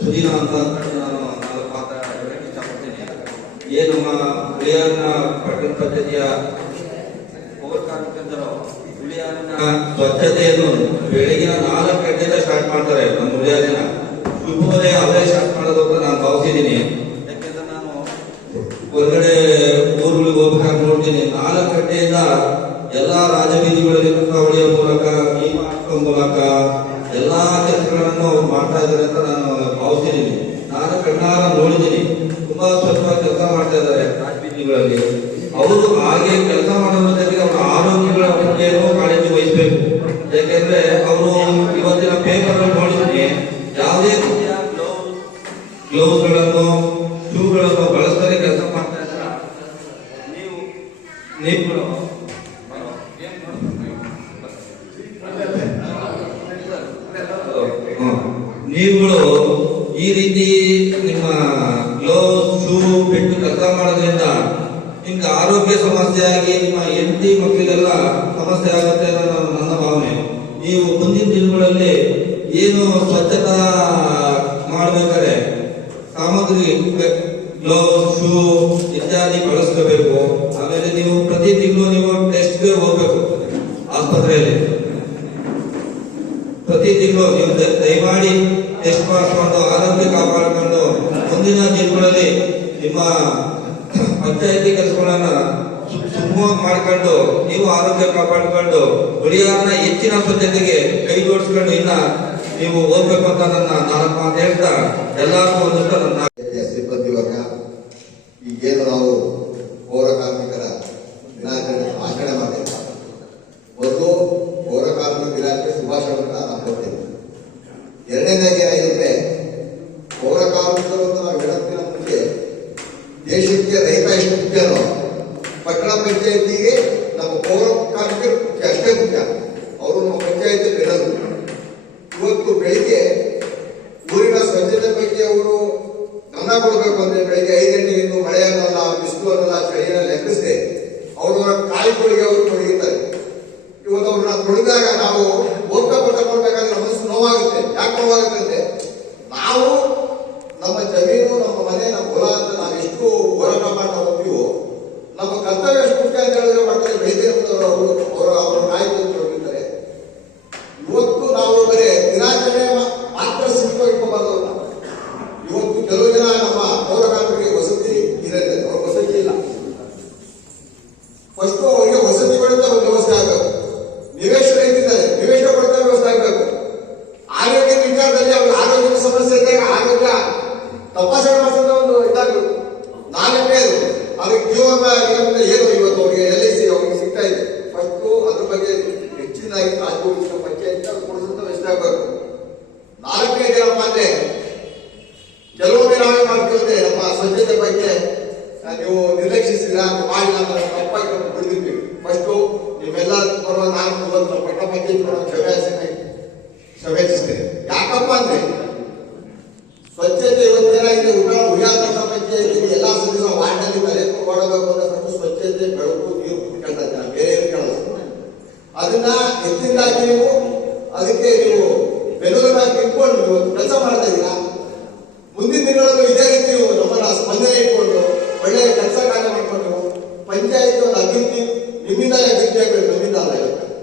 ಸುದೀನ ಅಂತ ನಾನು ಮಾತಾಡೋದಕ್ಕೆ ಇಷ್ಟಪಡ್ತೀನಿ. ಏನು ನಮ್ಮ ಹುಳಿಯಾರಿನ ಪಟ್ಟಣ ಪದ್ಧತಿಯ ಪೌರ ಕಾರ್ಮಿಕರು ಹುಳಿಯಾರಿನ ಸ್ವಚ್ಛತೆಯನ್ನು ಬೆಳಗಿನ 4 ಗಂಟೆಯಿಂದ ಸ್ಟಾರ್ಟ್ ಮಾಡ್ತಾರೆ. ನಮ್ಮ ಹುಳಿಯಾರಿನ ಶುಭೋದಯ ಅವರೇ ಸ್ಟಾರ್ಟ್ ಮಾಡೋದು ಅಂತ ನಾನು ಭಾವಿಸಿದ್ದೀನಿ. ಯಾಕೆಂದ್ರೆ ನಾನು ಹೊರಗಡೆ ಊರುಗಳಿಗೆ ಹೋಗ್ಬೇಕಾಗಿ ನೋಡ್ತೀನಿ, 4 ಗಂಟೆಯಿಂದ ಎಲ್ಲಾ ರಾಜಬೀದಿಗಳಲ್ಲಿ ಹೊಳೆಯ ಮೂಲಕ ಈ ಮಾಡುವ ಮೂಲಕ ಎಲ್ಲಾ ಕೆಲಸಗಳನ್ನು ಅವ್ರು ಮಾಡ್ತಾ ಇದ್ದಾರೆ ಅಂತ ನಾನು ಭಾವಿಸಿದ್ದೀನಿ. ನಾನು ಕಣ್ಣಾರ ನೋಡಿದ್ದೀನಿ. ತುಂಬಾ ಸ್ವಲ್ಪ ಕೆಲಸ ಮಾಡ್ತಾ ಇದ್ದಾರೆ ರಾಜಬೀದಿಗಳಲ್ಲಿ. ಅವರು ಹಾಗೆ ಕೆಲಸ ಮಾಡೋದ್ರ ಜೊತೆಗೆ ಅವರ ಆರೋಗ್ಯಗಳ ಬಗ್ಗೆನೂ ಕಾಳಜಿ ವಹಿಸಬೇಕು. ಯಾಕೆಂದ್ರೆ ಅವರು ಇವತ್ತಿನ ಪೇಪರ್ ನೋಡಿದ್ದೀನಿ, ಯಾವುದೇ ರೀತಿಯ ಗ್ಲೌಸ್ಗಳನ್ನು ಶೂಗಳನ್ನು ಬಳಸ್ತಾರೆ ಕೆಲಸ ಮಾಡ್ತಾ ಇದ್ದಾರೆ. ನೀವು ನೀವುಗಳು ಈ ರೀತಿ ನಿಮ್ಮ ಗ್ಲೌಸ್ ಶೂ ಬಿಟ್ಟು ಕೆಲಸ ಮಾಡೋದ್ರಿಂದ ನಿಮ್ಗೆ ಆರೋಗ್ಯ ಸಮಸ್ಯೆ ಆಗಿ ನಿಮ್ಮ ಹೆಂಡತಿ ಮಕ್ಕಳಿಗೆಲ್ಲ ಸಮಸ್ಯೆ ಆಗುತ್ತೆ ಅನ್ನೋ ನನ್ನ ಭಾವನೆ. ನೀವು ಮುಂದಿನ ದಿನಗಳಲ್ಲಿ ಏನು ಸ್ವಚ್ಛತಾ ಮಾಡ್ಬೇಕಾದ್ರೆ ಸಾಮಗ್ರಿ ಗ್ಲೌಸ್ ಶೂ ಇತ್ಯಾದಿ ಬಳಸ್ಕೋಬೇಕು. ಆಮೇಲೆ ನೀವು ಪ್ರತಿ ತಿಂಗಳು ನೀವು ಟೆಸ್ಟ್ಗೆ ಹೋಗ್ಬೇಕು ಆಸ್ಪತ್ರೆಯಲ್ಲಿ. ಪ್ರತಿ ತಿಂಗಳು ನೀವು ದಯಮಾಡಿ ಟೆಸ್ಟ್ ಮಾಡಿಸ್ಕೊಂಡು ಆರೋಗ್ಯ ಕಾಪಾಡಿಕೊಂಡು ಮುಂದಿನ ದಿನಗಳಲ್ಲಿ ನಿಮ್ಮ ಪಂಚಾಯತಿ ಕೆಲಸಗಳನ್ನ ಸುಗಮವಾಗಿ ಮಾಡ್ಕೊಂಡು ನೀವು ಆರೋಗ್ಯ ಕಾಪಾಡಿಕೊಂಡು ಹುಳಿಯಾರನ ಹೆಚ್ಚಿನ ಸ್ವಚ್ಛತೆಗೆ ಕೈ ಜೋಡಿಸ್ಕೊಂಡು ಇನ್ನ ನೀವು ಹೋಗ್ಬೇಕು ಅಂತ ನನ್ನ 4 ಮಾತು ಹೇಳ್ತಾ ಎಲ್ಲರಿಗೂ ಒಂದಿಷ್ಟು ನನ್ನ ಸಿಬ್ಬಂದಿ ವರ್ಗ ಈಗೇನು ನಾವು ಪೌರ ಕಾರ್ಮಿಕರ ದಿನಾಚರಣೆ ಆಚರಣೆ ಮಾಡ್ತೇವೆ, ಒಂದು ಪೌರ ಕಾರ್ಮಿಕ ದಿನಾಚರಣೆ ಶುಭಾಶಯಗಳನ್ನ ನಾನು ಕೊಡ್ತೇನೆ. ಎರಡನೇದಾಗಿ ಏನಾಗಿದೆ, ಪೌರ ಕಾರ್ಮಿಕರು ಅಂತ ನಾವು ಹೇಳೋದಕ್ಕಿಂತ ಮುಂಚೆ ದೇಶಕ್ಕೆ ರೈತ ಎಷ್ಟು ಮುಖ್ಯನೋ ಪಟ್ಟಣ ಪಂಚಾಯತಿಗೆ ನಮ್ಮ ಪೌರ ಕಾರ್ಮಿಕರು ಮುಖ್ಯ, ಅಷ್ಟೇ ಮುಖ್ಯ. ಅವರು ನಮ್ಮ ಪಂಚಾಯತಿಯಲ್ಲಿ ಇರೋದು. ಇವತ್ತು ಬೆಳಿಗ್ಗೆ ಊರಿನ ಸ್ವಚ್ಛತೆ ಬಗ್ಗೆ ಅವರು ಗಮನ ಕೊಡಬೇಕು ಅಂದ್ರೆ ಬೆಳಿಗ್ಗೆ 5 ಗಂಟೆಗೆ ಮಳೆ ಅನ್ನಲ್ಲ, ಬಿಸಿಲು ಅನ್ನಲ್ಲ, ಚಳಿಯನ್ನ ಲೆಕ್ಕಿಸದೆ ಅವರ ಕಾಯಿಗಳಿಗೆ ಅವರು ತೊಡಗಿದ್ದಾರೆ. ಇವತ್ತು ಅವ್ರನ್ನ ತೊಳೆದಾಗ ನಾವು ಹೋಗ್ತಾ ತಗೊಳ್ಬೇಕಾದ್ರೆ ನಮ್ಮ ಮನಸ್ಸು ನೋವಾಗುತ್ತೆ. ಯಾಕೆ ನೋವಾಗುತ್ತೆ ಅಂದ್ರೆ, ನಾವು ನಮ್ಮ ಜಮೀನು, ನಮ್ಮ ಮನೆ, ನಮ್ಮ ಹೊಲ ಅಂತ ನಾವು ಎಷ್ಟು ಹೋರಾಟ ಮಾಡ್ತಾ ಹೋಗ್ತೀವೋ ನಮ್ಮ ಕರ್ತವ್ಯ ಎಷ್ಟು ಮುಖ್ಯ ಅಂತ ಹೇಳಿದ್ರೆ ಮಾಡ್ತಾರೆ. ಬೆಳಿಗ್ಗೆ ಅವರ ಕಾಯಿಗಳು ತೊಡಗಿದ್ದಾರೆ. ಇವತ್ತು ನಾವು ಬರೀ ದಿನಾಚರಣೆ ಮಾತ್ರ ಸಿಕ್ಕಿಟ್ಕೋಬಾರ್ದು. ಇವತ್ತು ಕೆಲವು ಜನ ನಮ್ಮ ಪೌರ ಕಾರ್ಮಿಕರಿಗೆ ವಸತಿ ಇರಲಿಲ್ಲ, ಅವ್ರ ವಸತಿ ಇಲ್ಲ. ಫಸ್ಟ್ ಅವರಿಗೆ ವಸತಿ ಕೊಡುತ್ತ ವ್ಯವಸ್ಥೆ ಆಗಬೇಕು. ನಿವೇಶನ ಇಟ್ಟಿದ್ದಾರೆ, ನಿವೇಶನ ಕೊಡುತ್ತ ವ್ಯವಸ್ಥೆ ಆಗಬೇಕು. ಆರೋಗ್ಯ ವಿಚಾರದಲ್ಲಿ ಅವ್ರಿಗೆ ಆರೋಗ್ಯದ ಸಮಸ್ಯೆ ಇದ್ದಾಗ ಆರೋಗ್ಯ ತಪಾಸಣೆ ಮಾಡಿಸೋದ ಒಂದು ಇದಾಗಬೇಕು. 4ನೇದು ಅದಕ್ಕೆ ಜೀವನ ಏನು ಇವತ್ತು ಅವರಿಗೆ LIC ಅವ್ರಿಗೆ ಸಿಗ್ತಾ ಇದೆ. ಫಸ್ಟ್ ಅದ್ರ ಬಗ್ಗೆ ಹೆಚ್ಚಿನಾಗಿ ರಾಜಕೀಯ ಪಂಚಾಯತ್ ಕೊಡಿಸೋದು ವ್ಯವಸ್ಥೆ ಆಗಬೇಕು. 4ನೇದು ಏನಪ್ಪ ಅಂದ್ರೆ, ಕೆಲವೊಮ್ಮೆ ನಾವೇ ಮಾಡ್ತೀವಿ ನಮ್ಮ ಸ್ವಚ್ಛತೆ ಬಗ್ಗೆ ನೀವು ನಿರ್ಲಕ್ಷಿಸಿದ್ರ ಮಾಡಿಲ್ಲ ಅಂತ ತಪ್ಪಾಗಿ ನಾವು ಬಿಡ್ದಿದ್ವಿ. ಫಸ್ಟ್ ನೀವೆಲ್ಲ ಬರುವ 4 ಪಟ್ಟ ಪಂಚಾಯತ್ ಕ್ಷಮಿಸ್ತೇನೆ. ಯಾಕಪ್ಪ ಅಂದ್ರೆ ಸ್ವಚ್ಛತೆ ಇವತ್ತೇನಾಗಿದೆ, ಉಳಿಯಾದ ಪಂಚಾಯತಿ ಎಲ್ಲಾ ಸದಸ್ಯರು ವಾರ್ಡ್ನಲ್ಲಿ ತಲೆ ಕೊಡಬೇಕು ಅಂದ್ರೆ ಸ್ವಚ್ಛತೆ, ಬೆಳಕು, ನೀರು ಕೇಳ್ತಾ ಇದ್ದಾರೆ, ಬೇರೆ ಏನು ಕೇಳಲ್ಲ. ಅದನ್ನ ಹೆಚ್ಚಿನದಾಗಿ ನೀವು ಅದಕ್ಕೆ ನೀವು ಬೆನ್ನೆಲುಬಾಗಿ ನಿಂತ್ಕೊಂಡು ನೀವು ಕೆಲಸ ಮಾಡ್ತಾ ಇದ್ದೀರಾ. ಮುಂದಿನ ದಿನಗಳಲ್ಲೂ ಇದೇ ರೀತಿ ನೀವು ನಮ್ಮನ್ನ ಸ್ಪಂದನೆ ಇಟ್ಕೊಂಡು ಒಳ್ಳೆಯ ಕೆಲಸ ಕಾರ್ಯ ಮಾಡ್ಕೊಂಡು ಪಂಚಾಯತ್ ಒಂದು ಅಭಿವೃದ್ಧಿ ನಿಮ್ಮಿಂದಲೇ ಅಭಿವೃದ್ಧಿ ಆಗಬೇಕು, ನಮ್ಮಿಂದ ಅಲ್ಲ.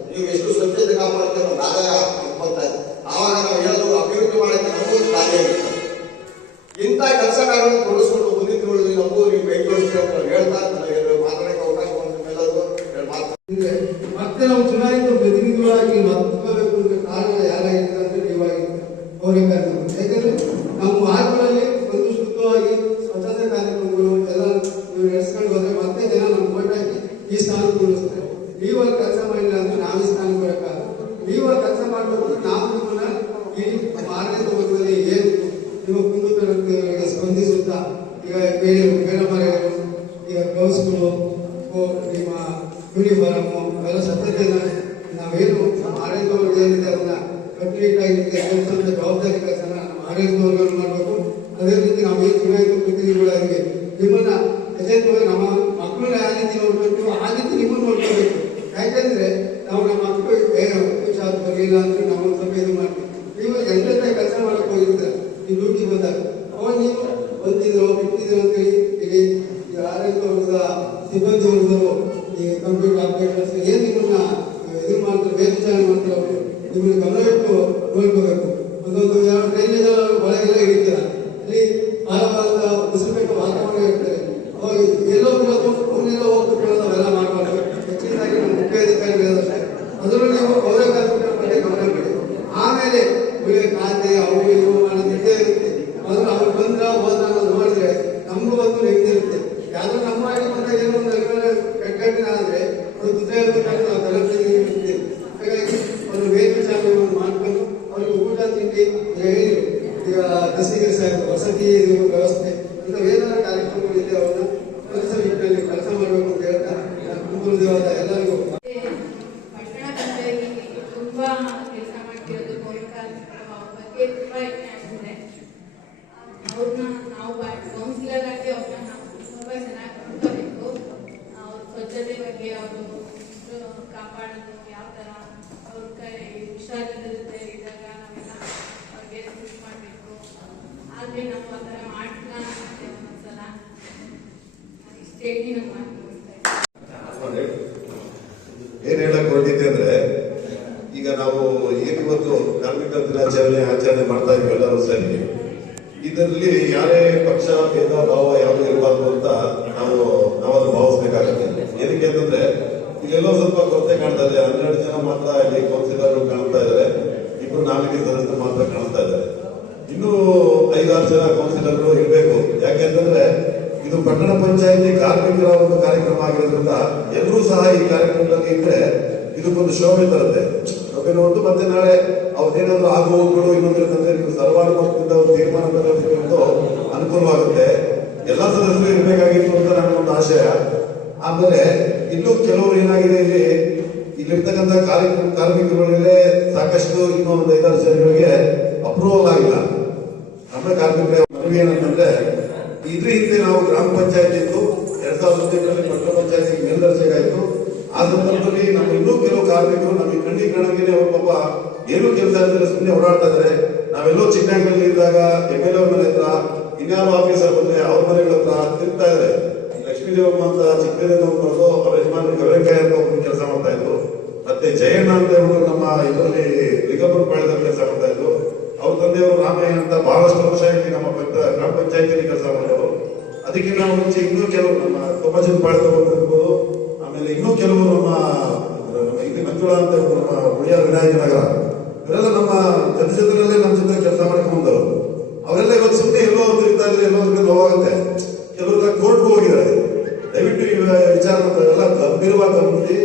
ನೀವು ಎಷ್ಟು ಸ್ವಚ್ಛತೆ ಕಾಪಾಡ್ತೀರೋ ಒಂದು ಆದಾಯ ಇಟ್ಕೊಳ್ತಾ ಇದೆ. ಆವಾಗ ನಾವು ಹೇಳೋದು ಅಭಿವೃದ್ಧಿ ಮಾಡೋಕ್ಕೆ ನಮಗೂ ಸಾಧ್ಯ ಇರುತ್ತೆ. ಇಂಥ ಕೆಲಸ ಕಾರ್ಯವನ್ನು ತೊಡಗಿಸ್ಕೊಂಡು ಮುಂದಿನ ದಿನಗಳಲ್ಲಿ ನಮಗೂ ನೀವು ಕೈ ಜೋಡಿಸ್ತೀರ ಅಂತ ಹೇಳ್ತಾ ಮಾತಾಡೋಕ್ಕೆ ಅವಕಾಶ ಎಲ್ಲರಿಗೂ ಮತ್ತೆ ನಾವು ಚುನಾಯಿತ ಪ್ರತಿನಿಧಿಗಳಾಗಿ ಮತ್ತಬೇಕು ಅಂತ ಕಾರಣ ಯಾರಾಗಿದೆ ಅಂದ್ರೆ ನೀವಾಗಿತ್ತು ಪೌರಕಾರ್ಮಿಕರು. ಯಾಕಂದ್ರೆ ನಮ್ಮ ವಾರ್ಡ್ಗಳಲ್ಲಿ ಒಂದು ಶುದ್ಧವಾಗಿ ಸ್ವಚ್ಛತೆ ಕಾರ್ಯಕ್ರಮಗಳು ಎಲ್ಲ ನೀವು ನಡೆಸ್ಕೊಂಡು ಹೋದ್ರೆ ಮತ್ತೆ ಜನ ನಮ್ಮ ಓಟ್ ಹಾಕಿ ಈ ಸ್ಥಾನಕ್ಕೆ ಕೂರಿಸ್ತಾರೆ. ನೀವಾಗ ಕೆಲಸ ಮಾಡಿಲ್ಲ ಅಂದ್ರೆ ನಾವು ಈ ಸ್ಥಾನಕ್ಕೆ ಬರೋಕ್ಕಾಗ. ನೀವಾಗ ಕೆಲಸ ಮಾಡಬೇಕು, ನಾವು ನಿಮ್ಮನ್ನ ಈ ಮಾರ್ಗದ ವರ್ಗದಲ್ಲಿ ಏನು ನಿಮ್ಮ ಕುಂದುಕೊರತೆಗಳಿಗೆ ಸ್ಪಂದಿಸುತ್ತಾ ಈಗ ಬೇಡ ಮರಗಳು, ಈಗ ಗ್ಲೌಸ್ಗಳು, ನಿಮ್ಮ ಯೂನಿಫಾರ್ಮು ಎಲ್ಲ ಸತ್ಯತೆಯನ್ನು ನಾವೇನು ಆಡಳಿತವರ್ಗ ಏನಿದೆ ಅದನ್ನ ಕಟ್ಟುನಿಟ್ಟಾಗಿ ಕೆಲಸದ ಜವಾಬ್ದಾರಿ ಕೆಲಸನ ನಮ್ಮ ಆಡಳಿತವರ್ಗ ಮಾಡಬೇಕು. ಅದೇ ರೀತಿ ನಾವೇನು ಚುನಾಯಿತ ಪ್ರತಿನಿಧಿಗಳಾಗಿ ನಿಮ್ಮನ್ನ ಯಥೇಚ್ಛವಾಗಿ ನಮ್ಮ ಮಕ್ಕಳನ್ನ ಯಾವ ರೀತಿ ನೋಡ್ಬೇಕು ಆ ರೀತಿ ನಿಮ್ಮನ್ನು ನೋಡ್ಕೋಬೇಕು. ಯಾಕಂದ್ರೆ ನಾವು ನಮ್ಮ ಮಕ್ಕಳು ಹುಷಾರು ಬರಲಿಲ್ಲ ಅಂದ್ರೆ ನಾವು ಸ್ವಲ್ಪ ಇದು ಮಾಡ್ತೀವಿ. ನೀವು ಜನತೆ ಕೆಲಸ ಮಾಡಕ್ ಹೋಗಿರ್ತೀರ, ನೀವು ಡ್ಯೂಟಿ ಬಂದಾಗ ಅವಾಗ ನೀವು ಬಂದಿದ್ರು ಬಿಟ್ಟಿದ್ರು ಅಂತ ಹೇಳಿ ಈ ಆಡಳಿತ ವರ್ಗದ ಸಿಬ್ಬಂದಿ ವರ್ಗದವರು ಈ ಕಂಪ್ಯೂಟರ್ ಆಪರೇಟರ್ಸ್ ಏನು ನಿಮ್ಮನ್ನ ಇದು ಮಾಡ್ತಾರೆ, ಮೇಲ್ವಿಚಾರಣೆ ಮಾಡ್ತಾರೆ, ಅವರು ನಿಮ್ಮನ್ನ ಗಮನವಿಟ್ಟು ನೋಡ್ಕೋಬೇಕು. ಒಂದೊಂದು ಡ್ರೈನೇಜ್ ಒಳಗೆಲ್ಲ ಹಿಡಿತೀರ, ಅಲ್ಲಿ ಆಳವಾದ ಉಸಿರುಬೇಕು ವಾತಾವರಣ ಇರ್ತಾರೆ, ಅವಾಗ ಎಲ್ಲೋ ಬಿಡೋದು ಅವನ್ನೆಲ್ಲ ಹೋಗ್ಬಿಟ್ಟು ಅವೆಲ್ಲ ಮಾಡಬಾರ್ದು. ಹೆಚ್ಚಿನದಾಗಿ ನಮ್ಮ ಮುಖ್ಯಾಧಿಕಾರಿಗಳಷ್ಟೇ ಅದನ್ನು ನೀವು ಪೌರ ಕಾರ್ಮಿಕರ ಬಗ್ಗೆ ಗಮನ ಕೊಡಿ. ಆಮೇಲೆ ಖಾತೆ ಅವು ಇವು ಅನ್ನೋದಿದ್ದೇ ಇರುತ್ತೆ. ಆದ್ರೆ ಅವ್ರು ಬಂದ್ರ ಹೋದ್ರ ಅನ್ನೋದು ನೋಡಿದ್ರೆ ನಮಗೂ ಒಂದು ನೆಮ್ಮದಿ ಇರುತ್ತೆ. ಯಾವ್ದು ನಮ್ಮ ಆಗಿ ಬಂದಾಗ ಏನೋ ಒಂದು ಕಟ್ಟಕಟ್ಟಿನ ಆದ್ರೆ ಅದು ಕುದುರೆ ಇರ್ಬೇಕಂತ ನಾವು ತಲುಪ್ತೀವಿ. ಹಾಗಾಗಿ ಒಂದು ಮೇಲ್ವಿಚಾರಣೆ ಮಾಡ್ಕೊಂಡು ಅವ್ರಿಗೆ ಊಟ ತಿಂಡಿ ಹೇಳಿದ್ರು. ಈಗ ಕಸಿಗೆ ವಸತಿ ವ್ಯವಸ್ಥೆ ಅಂತ ಏನಾರ ಕಾರ್ಯಕ್ರಮಗಳಿದೆ ಅವ್ರನ್ನ ಕೆಲಸ ನಿಟ್ಟಿನಲ್ಲಿ ಕೆಲಸ ಮಾಡಬೇಕು ಅಂತ ಹೇಳ್ತಾ ಮುಂದುವರೆದ ಎಲ್ಲರಿಗೂ ಪಟ್ಟಣ ಪಂಚಾಯತಿ ತುಂಬಾ ಕೆಲಸ ಮಾಡ್ತಿರೋದು ಪೌರ ಕಾರ್ಮಿಕರ ಬಗ್ಗೆ ತುಂಬಾ ಹೆಮ್ಮೆ ಆಗ್ತದೆ. ಅವ್ರನ್ನ ನಾವು ಕೌನ್ಸಿಲರ್ ಆಗಿ ಅವ್ರನ್ನ ನಾವು ತುಂಬಾ ಚೆನ್ನಾಗಿ ನೋಡ್ಕೋಬೇಕು. ಅವ್ರ ಸ್ವಚ್ಛತೆ ಬಗ್ಗೆ ಅವರು ಕಾಪಾಡೋದು ಯಾವ ತರ, ಅವ್ರ ಕೈ ಹುಷಾರಿಲ್ಲದೆ ಇದ್ದಾಗ ನಾವೆಲ್ಲ ಅವ್ರಿಗೆ ಖುಷಿ ಮಾಡಬೇಕು. ಆದ್ರೆ ನಾವು ಆ ಥರ ಮಾಡ್ತಿಲ್ಲ ಅನ್ಸುತ್ತೆ ಒಂದೊಂದ್ಸಲ. ಇಷ್ಟೇ ನಮ್ಮ ಮಾತು. ಏನ್ ಹೇಳಕ್ ಹೊರಟಿದ್ದೆ ಅಂದ್ರೆ, ಈಗ ನಾವು ಏನಿವತ್ತು ಕಾರ್ಮಿಕ ದಿನಾಚರಣೆ ಆಚರಣೆ ಮಾಡ್ತಾ ಇದೀವಿ ಎಲ್ಲರೂ ಸರಿ. ಇದರಲ್ಲಿ ಯಾರೇ ಪಕ್ಷ ಭೇದ ಭಾವ ಯಾವುದು ಇರಬಾರ್ದು ಅಂತ ನಾವದು ಭಾವಿಸ್ಬೇಕಾಗುತ್ತೆ. ಏನಕ್ಕೆ ಅಂತಂದ್ರೆ ಇಲ್ಲೆಲ್ಲೋ ಸ್ವಲ್ಪ ಕೊರತೆ ಕಾಣ್ತಾ ಇದೆ. 12 ಜನ ಮಾತ್ರ ಇಲ್ಲಿ ಕೌನ್ಸಿಲರ್ ಕಾಣ್ತಾ ಇದ್ದಾರೆ, 2 ನಾಮಿನಿ ಸದಸ್ಯರು ಮಾತ್ರ ಕಾಣ್ತಾ ಇದ್ದಾರೆ. ಇನ್ನೂ 5-6 ಜನ ಕೌನ್ಸಿಲರ್ಗಳು ಇರಬೇಕು. ಯಾಕೆಂತಂದ್ರೆ ಇದು ಪಟ್ಟಣ ಪಂಚಾಯತಿ ಕಾರ್ಮಿಕರ ಒಂದು ಕಾರ್ಯಕ್ರಮ ಆಗಿರೋದ್ರಿಂದ ಎಲ್ಲರೂ ಸಹ ಈ ಕಾರ್ಯಕ್ರಮದಲ್ಲಿ ಇದ್ರೆ ಇದಕ್ಕೊಂದು ಶೋಭೆ ತರುತ್ತೆ. ಶೋಭೆ ನೋಡ್ದು ಮತ್ತೆ ನಾಳೆ ಅವ್ರದ್ದೇನಾದ್ರು ಆಗುವಗಳು ಇನ್ನೊಂದಿರ್ತಂದ್ರೆ ನೀವು ಸರ್ವಾನುಮತದಿಂದ ಒಂದು ತೀರ್ಮಾನ ತಗೋಬೇಕು, ಅನುಕೂಲವಾಗುತ್ತೆ. ಎಲ್ಲಾ ಸದಸ್ಯರು ಇರಬೇಕಾಗಿತ್ತು ಅಂತ ನನ್ನೊಂದು ಆಶಯ. ಆಮೇಲೆ ಇನ್ನೂ ಕೆಲವರು ಏನಾಗಿದೆ, ಇಲ್ಲಿರ್ತಕ್ಕಂಥ ಕಾರ್ಮಿಕರುಗಳಿಗೆ ಸಾಕಷ್ಟು ಇನ್ನೂ ಒಂದು 5-6 ಜನಗಳಿಗೆ ಅಪ್ರೂವಲ್ ಆಗಿಲ್ಲ. ನಮ್ಮ ಕಾರ್ಮಿಕರ ಮನವಿ ಏನಂತಂದ್ರೆ, ಇದ್ರ ಹಿಂದೆ ನಾವು ಗ್ರಾಮ ಪಂಚಾಯತ್ ಇತ್ತು, 2018ರಲ್ಲಿ ಪಟ್ಟಣ ಪಂಚಾಯತಿ ಮೇಲ್ದರ್ಜೆಗಾಯ್ತು. ಆ ಸಂದರ್ಭದಲ್ಲಿ ನಮ್ಮ ಇನ್ನೂ ಕೆಲವು ಕಾರ್ಮಿಕರು ನಮಗೆ ಕಣ್ಣಿಗೆ ಕಾಣಂಗೆ ಅವ್ರ ಪಾಪ ಏನೂ ಕೆಲಸ ಇಲ್ಲದೆ ಸುಮ್ಮನೆ ಓಡಾಡ್ತಾ ಇದಾರೆ. ನಾವೆಲ್ಲೋ ಚಿಕ್ಕನಹಳ್ಳಿ ಇದ್ದಾಗ MLA ಮನೆ ಹತ್ರ ಇನ್ಯಾರೋ ಆಫೀಸರ್ ಬಂದ್ರೆ ಅವ್ರ ಮನೆಗಳ ಹತ್ರ ತಿಂತಾ ಇದಾರೆ. ಲಕ್ಷ್ಮೀದೇವಮ್ಮ ಅಂತ ಚಿಕ್ಕದೇವರು ಅವ್ರ ಯಜಮಾನ ಗೌರಕಾಯಿ ಅಂತ ಒಬ್ಬರು ಕೆಲಸ ಮಾಡ್ತಾ ಇದ್ರು. ಮತ್ತೆ ಜಯಣ್ಣ ಅಂತ ಇವರು ನಮ್ಮ ಇದರಲ್ಲಿ ಲಿಂಗಪುರ ಪಾಳ್ಯದಲ್ಲಿ ಕೆಲಸ ಮಾಡ್ತಾ ಇದ್ರು. ಅವ್ರ ತಂದೆಯವರು ರಾಮಯ್ಯ ಅಂತ ಬಹಳಷ್ಟು ವರ್ಷ ಇಲ್ಲಿ ನಮ್ಮ ಗ್ರಾಮ ಪಂಚಾಯತಿಯಲ್ಲಿ ಕೆಲಸ ಮಾಡಿದವರು. ಅದಕ್ಕಿಂತ ಮುಂಚೆ ಇನ್ನೂ ಕೆಲವರು ನಮ್ಮ ಕೊಬ್ಬಜನ್ ಪಾಳ್ಯದವರು, ಆಮೇಲೆ ಇನ್ನೂ ಕೆಲವರು ನಮ್ಮ ಇಲ್ಲಿ ಮಂಜುಳಾ ಅಂತ ನಮ್ಮ ಉಳಿಯ ವಿನಾಯಕ ನಗರ, ಇವರೆಲ್ಲ ನಮ್ಮ ಜೊತೆಯಲ್ಲೇ ನಮ್ಮ ಜೊತೆ ಕೆಲಸ ಮಾಡ್ಕೊಂಡ್ರು. ಅವರೆಲ್ಲ ಇವತ್ತು ಸುಮ್ಮನೆ ಎಲ್ಲೋ ತಿರುಗ್ತಾ ಇದ್ರೆ ಎಲ್ಲೋ ನೋವಾಗುತ್ತೆ. ಕೆಲವ್ರ ಕೋರ್ಟ್ಗೂ ಹೋಗಿದ್ದಾರೆ. ದಯವಿಟ್ಟು ಈ ವಿಚಾರ ಎಲ್ಲ ಗಂಭೀರವಾಗಿ ಗಮನಿಸಿ.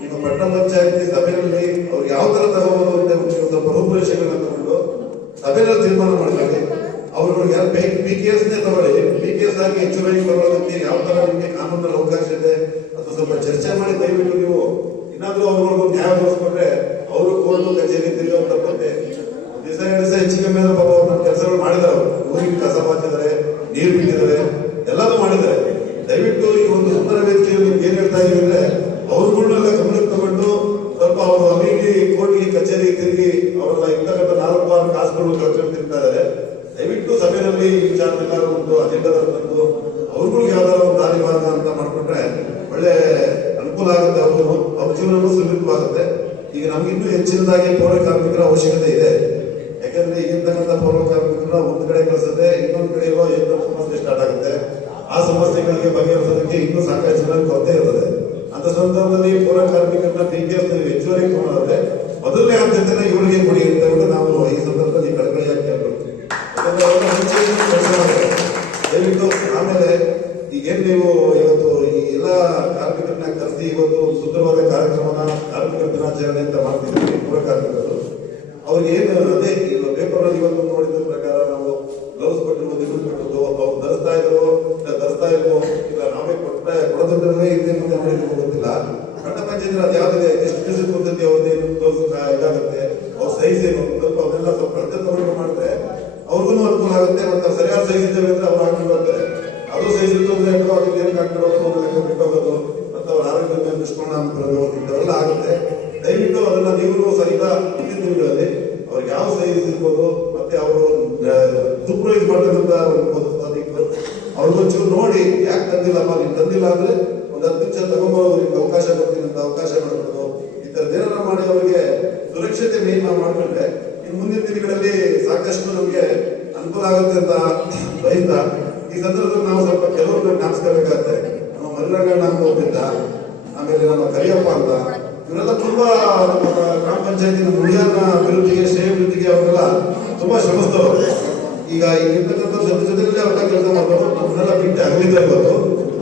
ನಿಮ್ಮ ಪಟ್ಟಣ ಪಂಚಾಯತಿ ಸಭೆಯಲ್ಲಿ ಅವ್ರು ಯಾವ ತರ ತಗೋಬಹುದು ಅಂತ ಸ್ವಲ್ಪ ರೂಪುರೇಷೆಗಳನ್ನ ತಗೊಂಡು ಸಭೆಯಲ್ಲಿ ತೀರ್ಮಾನ ಮಾಡ್ಕೊಳ್ಳಿ. ಅವ್ರುಗಳಿಗೆ ಯಾರು PKS ತಗೊಳ್ಳಿ. PKS ಆಗಿ ಹೆಚ್ಚುವರಿ ತಗೊಳ್ಳೋದಕ್ಕೆ ಯಾವ ತರ ನಿಮಗೆ ಕಾನೂನಲ್ಲಿ ಅವಕಾಶ ಇದೆ ಅದು ಸ್ವಲ್ಪ ಚರ್ಚೆ ಮಾಡಿ ದಯವಿಟ್ಟು ನೀವು ಇನ್ನಾದ್ರೂ ಅವ್ರಿಗೊಂದು ನ್ಯಾಯ ತೋರಿಸ್ಕೊಂಡ್ರೆ ಅವರು ಕೋರ್ಟ್ ಕಚೇರಿ ತಿರುಗೋ ತಪ್ಪತ್ತೆ. ದಿವಸ 2 ದಿವಸ ಹೆಚ್ಚಿಗೆ ಮೇಲೆ ಪಾಪ ಅವ್ರು ನಮ್ಮ ಕೆಲಸಗಳು ಮಾಡಿದಾರೆ. ಊರಿಗೆ ಕಸ ಬಾಚಿದ್ದಾರೆ, ನೀರು ಬಿಟ್ಟಿದ್ದಾರೆ, ಎಲ್ಲಾನು ಮಾಡಿದ್ದಾರೆ. ದಯವಿಟ್ಟು ಈ ಒಂದು ಸುಂದರ ವೇದಿಕೆಯಲ್ಲಿ ನಿಮ್ಗೆ ಏನ್ ಹೇಳ್ತಾ ಇದೀವಿ ಅಂದ್ರೆ, ಅವ್ರುಗಳನ್ನೆಲ್ಲ ಗಮನಕ್ಕೆ ತಗೊಂಡು ಸ್ವಲ್ಪ ಅವರು ಅಲ್ಲಿ ಕೋರ್ಟ್ಗೆ ಕಚೇರಿಗೆ ತಿರುಗಿ ಅವರೆಲ್ಲ ಕಾಸುಗಳು ಕಳ್ಕೊಳ್ತಿರ್ತಾರೆ. ದಯವಿಟ್ಟು ಸಭೆಯಲ್ಲಿ ಈ ವಿಚಾರನೆಲ್ಲ ಒಂದು ಅಜೆಂಡಾದಲ್ಲಿ ತಂದು ಅವ್ರಿಗೂ ಯಾವ್ದಾದ್ರು ಒಂದು ದಾರಿ ಮಾರ್ಗ ಅಂತ ಮಾಡ್ಕೊಂಡ್ರೆ ಒಳ್ಳೆ ಅನುಕೂಲ ಆಗುತ್ತೆ. ಅವ್ರ ಜೀವನವೂ ಸುಲಭವಾಗುತ್ತೆ. ಈಗ ನಮ್ಗಿನ್ನೂ ಹೆಚ್ಚಿನದಾಗಿ ಪೌರ ಕಾರ್ಮಿಕರ ಅವಶ್ಯಕತೆ ಇದೆ. ಯಾಕಂದ್ರೆ ಈಗಿರ್ತಕ್ಕಂಥ ಪೌರ ಕಾರ್ಮಿಕರ ಒಂದು ಕಡೆ ಕಳಿಸದೆ ಇನ್ನೊಂದು ಕಡೆ ಇರೋ ಏನೋ ಸಮಸ್ಯೆ ಸ್ಟಾರ್ಟ್ ಆಗುತ್ತೆ. ಆ ಸಮಸ್ಯೆಗಳಿಗೆ ಬಗೆಹರಿಸೋದಕ್ಕೆ ಇನ್ನೂ ಸಾಕಷ್ಟು ಜನ ಕೊರತೆ ಇರ್ತದೆ. ಅಂತ ಸಂದರ್ಭದಲ್ಲಿ ಪೌರ ಕಾರ್ಮಿಕರನ್ನ PKF ಹೆಚ್ಚುವರಿ ಮಾಡೋದ್ರೆ ಮೊದಲನೇ ಆದ್ಯತೆನ ಇವರಿಗೆ ಕೊಡಿ ಅಂತ ಹೇಳಿ ನಾವು ಈ ಸಂದರ್ಭದಲ್ಲಿ ಕಳಕಳಿಯಾಗಿ ಕೇಳ್ಕೊಳ್ತೀವಿ. ಯಾಕಂದ್ರೆ ಅವರ ಮುಂಚೆಯಿಂದ ಕೆಲಸ ಮಾಡ್ತಾರೆ. ದಯವಿಟ್ಟು ಆಮೇಲೆ ಈಗೇನು ನೀವು ಇವತ್ತು ಈ ಎಲ್ಲ ಕಾರ್ಮಿಕರನ್ನ ಕರೆಸಿ ಇವತ್ತು ಒಂದು ಸುಂದರವಾದ ಕಾರ್ಯಕ್ರಮನ ಕಾರ್ಮಿಕರ ದಿನಾಚರಣೆ ಅಂತ ಮಾಡ್ತಿದ್ದೀವಿ ಪೌರ ಕಾರ್ಮಿಕರು. ಅವ್ರಿಗೆ ಏನು ಅದೇ ಪೇಪರ್ ಅಲ್ಲಿ ಇವತ್ತು ನೋಡಿದ ಪ್ರಕಾರ ನಾವು ಗ್ಲೌಸ್ ಕೊಟ್ಟಿರ್ಬೋದು, ಇದು ಕೊಟ್ಟಿರ್ಬೋದು, ಅವ್ರು ಧರಿಸ್ತಾ ಇಲ್ವೋ ಇಲ್ಲ ನಾವೇ ಕೊಡೋದ್ರಲ್ಲೇ ಇದೆ ಮುಂದೆ ನೋಡಿದ್ರು ಗೊತ್ತಿಲ್ಲ. ಕಟ್ಟ ಪಂಚಾಯತ್ ಅದು ಯಾವ್ದಿದೆ, ಎಷ್ಟು ದಿವಸದ ಪದ್ಧತಿ ಅವ್ರದ್ದೇನು ಗ್ಲೌಸ್ ಇದಾಗುತ್ತೆ, ಅವ್ರ ಸೈಜ್ ಏನು ಸ್ವಲ್ಪ ಅವನ್ನೆಲ್ಲ ಸ್ವಲ್ಪ ಅಳತೆ ತಗೊಂಡು ಮಾಡಿದ್ರೆ ಅವ್ರಿಗೂ ಅನುಕೂಲ ಆಗುತ್ತೆ. ಮತ್ತೆ ಸರಿಯಾದ ಸೈಜ್ ಇದ್ದೇವೆ ಅಂದ್ರೆ ಅವ್ರು ಹಾಕೊಂಡು ಬರ್ತಾರೆ. ಅದು ಸೈಜ್ ಇತ್ತು ಅಂದ್ರೆ ಅದಕ್ಕೆ ಏನಕ್ಕೆ ಹಾಕೊಂಡು ಬಿಟ್ಟೋಗೋದು ಮತ್ತೆ ಅವ್ರ ಆರೋಗ್ಯದ ದುಷ್ಪರಿಣಾಮ ಬರೋದು ಇಂಥವೆಲ್ಲ ಆಗುತ್ತೆ. ದಯವಿಟ್ಟು ಅದನ್ನ ನೀವು ಸಹಿತ ಮುಂದಿನ ದಿನಗಳಲ್ಲಿ ಅವ್ರಿಗೆ ಯಾವ ಸೈಜ್ ಇರ್ಬೋದು ಮತ್ತೆ ಅವರು ಸೂಪರ್ವೈಸ್ ಮಾಡ್ತಕ್ಕಂಥ ಅವ್ರಿಗೊಂಚೂರು ನೋಡಿ ಯಾಕೆ ತಂದಿಲ್ಲಪ್ಪ, ನೀವು ತಂದಿಲ್ಲ ಅಂದ್ರೆ ಒಂದು 10 ನಿಮಿಷ ತಗೊಂಡ್ಬರೋದು, ನಿಮ್ಗೆ ಅವಕಾಶ ಕೊಡ್ತೀನಿ ಅಂತ ಅವಕಾಶ ಮಾಡ್ಬೋದು. ಈ ತರದೇನಾರ ಮಾಡಿ ಅವರಿಗೆ ಸುರಕ್ಷತೆ ಮೇನ್ ನಾವು ಮಾಡ್ಕೊಂಡ್ರೆ ಇನ್ನು ಮುಂದಿನ ದಿನಗಳಲ್ಲಿ ಸಾಕಷ್ಟು ನಮ್ಗೆ ಅನುಕೂಲ ಆಗುತ್ತೆ ಅಂತ ಬಯಸ್ತಾ ಈ ಸಂದರ್ಭದಲ್ಲಿ ನಾವು ಸ್ವಲ್ಪ ಕೆಲವ್ರನ್ನ ಜ್ಞಾಪಿಸ್ಕೋಬೇಕಾಗತ್ತೆ. ನಮ್ಮ ಮರಿರಂಗಣ್ಣ ಅಂತ ಆಮೇಲೆ ನಮ್ಮ ಕರಿಯಪ್ಪ ಅಂತ ಇವರೆಲ್ಲ ತುಂಬಾ ಗ್ರಾಮ ಪಂಚಾಯತಿ ಹುಳಿಯನ್ನ ಅಭಿವೃದ್ಧಿಗೆ ಶ್ರೇಯಾಭಿವೃದ್ಧಿಗೆ ಅವರೆಲ್ಲ ತುಂಬಾ ಶ್ರಮಿಸ್ತವರು. ಈಗ ಇರ್ತಕ್ಕಂಥ ಜೊತೆಯಲ್ಲಿ ಅವ್ರನ್ನ ಕೆಲಸ ಮಾಡ್ಬೋದು. ನಮ್ಮನ್ನೆಲ್ಲ ಬಿಟ್ಟು ಅಗಲಿದ್ದಾರೆ ಇವತ್ತು.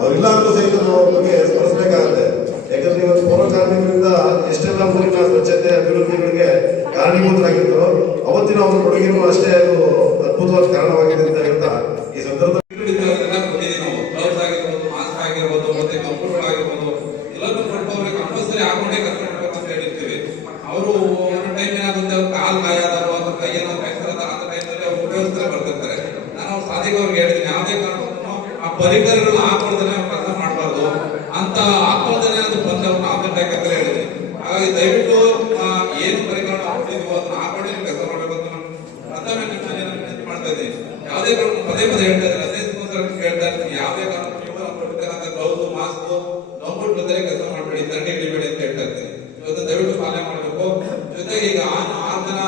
ಅವ್ರಿಲ್ಲ ಅಂತೂ ಸಹಿತ ನಾವು ಅವ್ರ ಬಗ್ಗೆ ಸ್ಮರಿಸಬೇಕಾಗತ್ತೆ. ಯಾಕಂದ್ರೆ ಇವತ್ತು ಪೌರ ಕಾರ್ಮಿಕರಿಂದ ಎಷ್ಟೆಲ್ಲ ಊರಿನ ಸ್ವಚ್ಛತೆ ಅಭಿವೃದ್ಧಿಗಳಿಗೆ ಕಾರಣೀಭೂತರಾಗಿದ್ರು ಅವತ್ತಿನ ಅವ್ರ ಕೊಡುಗೆನೂ ಅಷ್ಟೇ ಅದು ಅದ್ಭುತವಾದ ಕಾರಣವಾಗಿದೆ ಅಂತ ಹೇಳ್ತಾ ಈ ಸಂದರ್ಭ ಅವರು ಟೈಮ್ ಏನಾಗುತ್ತೆ, ಅವ್ರ ಕಾಲ್ ಗಾಯಾದರು ಅಥವಾ ಕೈಯನ್ನು ಫ್ರಾಕ್ಚರ್ ಆದ ಟೈಮಲ್ಲಿ ಅವ್ರು ಉಪಯೋಗಿಸ್ತಾರೆ ಬರ್ತಿರ್ತಾರೆ. ನಾನು ಅವ್ರ ಸಾಧಿಗೆ ಅವ್ರಿಗೆ ಹೇಳ್ತೀನಿ, ಯಾವುದೇ ಕಾರಣಕ್ಕೂ ಆ ಪರಿಕರಗಳನ್ನ ಹಾಕೊಳ್ತಾನೆ ಅವ್ರು ಕೆಲಸ ಮಾಡಬಾರ್ದು ಅಂತ ಹಾಕೊಳ್ತಾನೆ ಅಂತ ಬಂದು ಅವ್ರನ್ನ ಆಪರೇಟ್ ಅಂತ ಹೇಳಿದ್ದೀನಿ. ಹಾಗಾಗಿ ದಯವಿಟ್ಟು ಏನು ಪರಿಕರ ಹಾಕೊಂಡಿದೀವೋ ಅದನ್ನ ಹಾಕೊಂಡು ಕೆಲಸ ಮಾಡಬೇಕು ಅಂತ ನಾನು ಪ್ರಥಮ ವಿನಂತಿ ಮಾಡ್ತಾ ಇದ್ದೀನಿ. ಯಾವುದೇ ಕಾರಣ ಪದೇ ಹೇಳ್ತಾ ಇದ್ದಾರೆ, ಹದಿನೈದು ಕೇಳ್ತಾ ಇರ್ತೀನಿ, ಯಾವುದೇ ಕಾರಣಕ್ಕೂ ನೀವು ಕೊಟ್ಟಿರ್ತಕ್ಕಂಥ ಗ್ಲೌಸ್ ಮಾಸ್ಕ್ ನೋಡ್ಬಿಟ್ಟು ಬಂದರೆ ಕೆಲಸ ಮಾಡಬೇಡಿ, ದಂಡಿ ಹಿಡಿಬೇಡಿ ಅಂತ ಹೇಳ್ತಾ ಇರ್ತೀನಿ. ಇವತ್ತು ದಯವಿಟ್ಟು ಪಾಲನೆ ಮಾಡಬೇಕು. ಜೊತೆಗೆ ಈಗ 6 ಜನ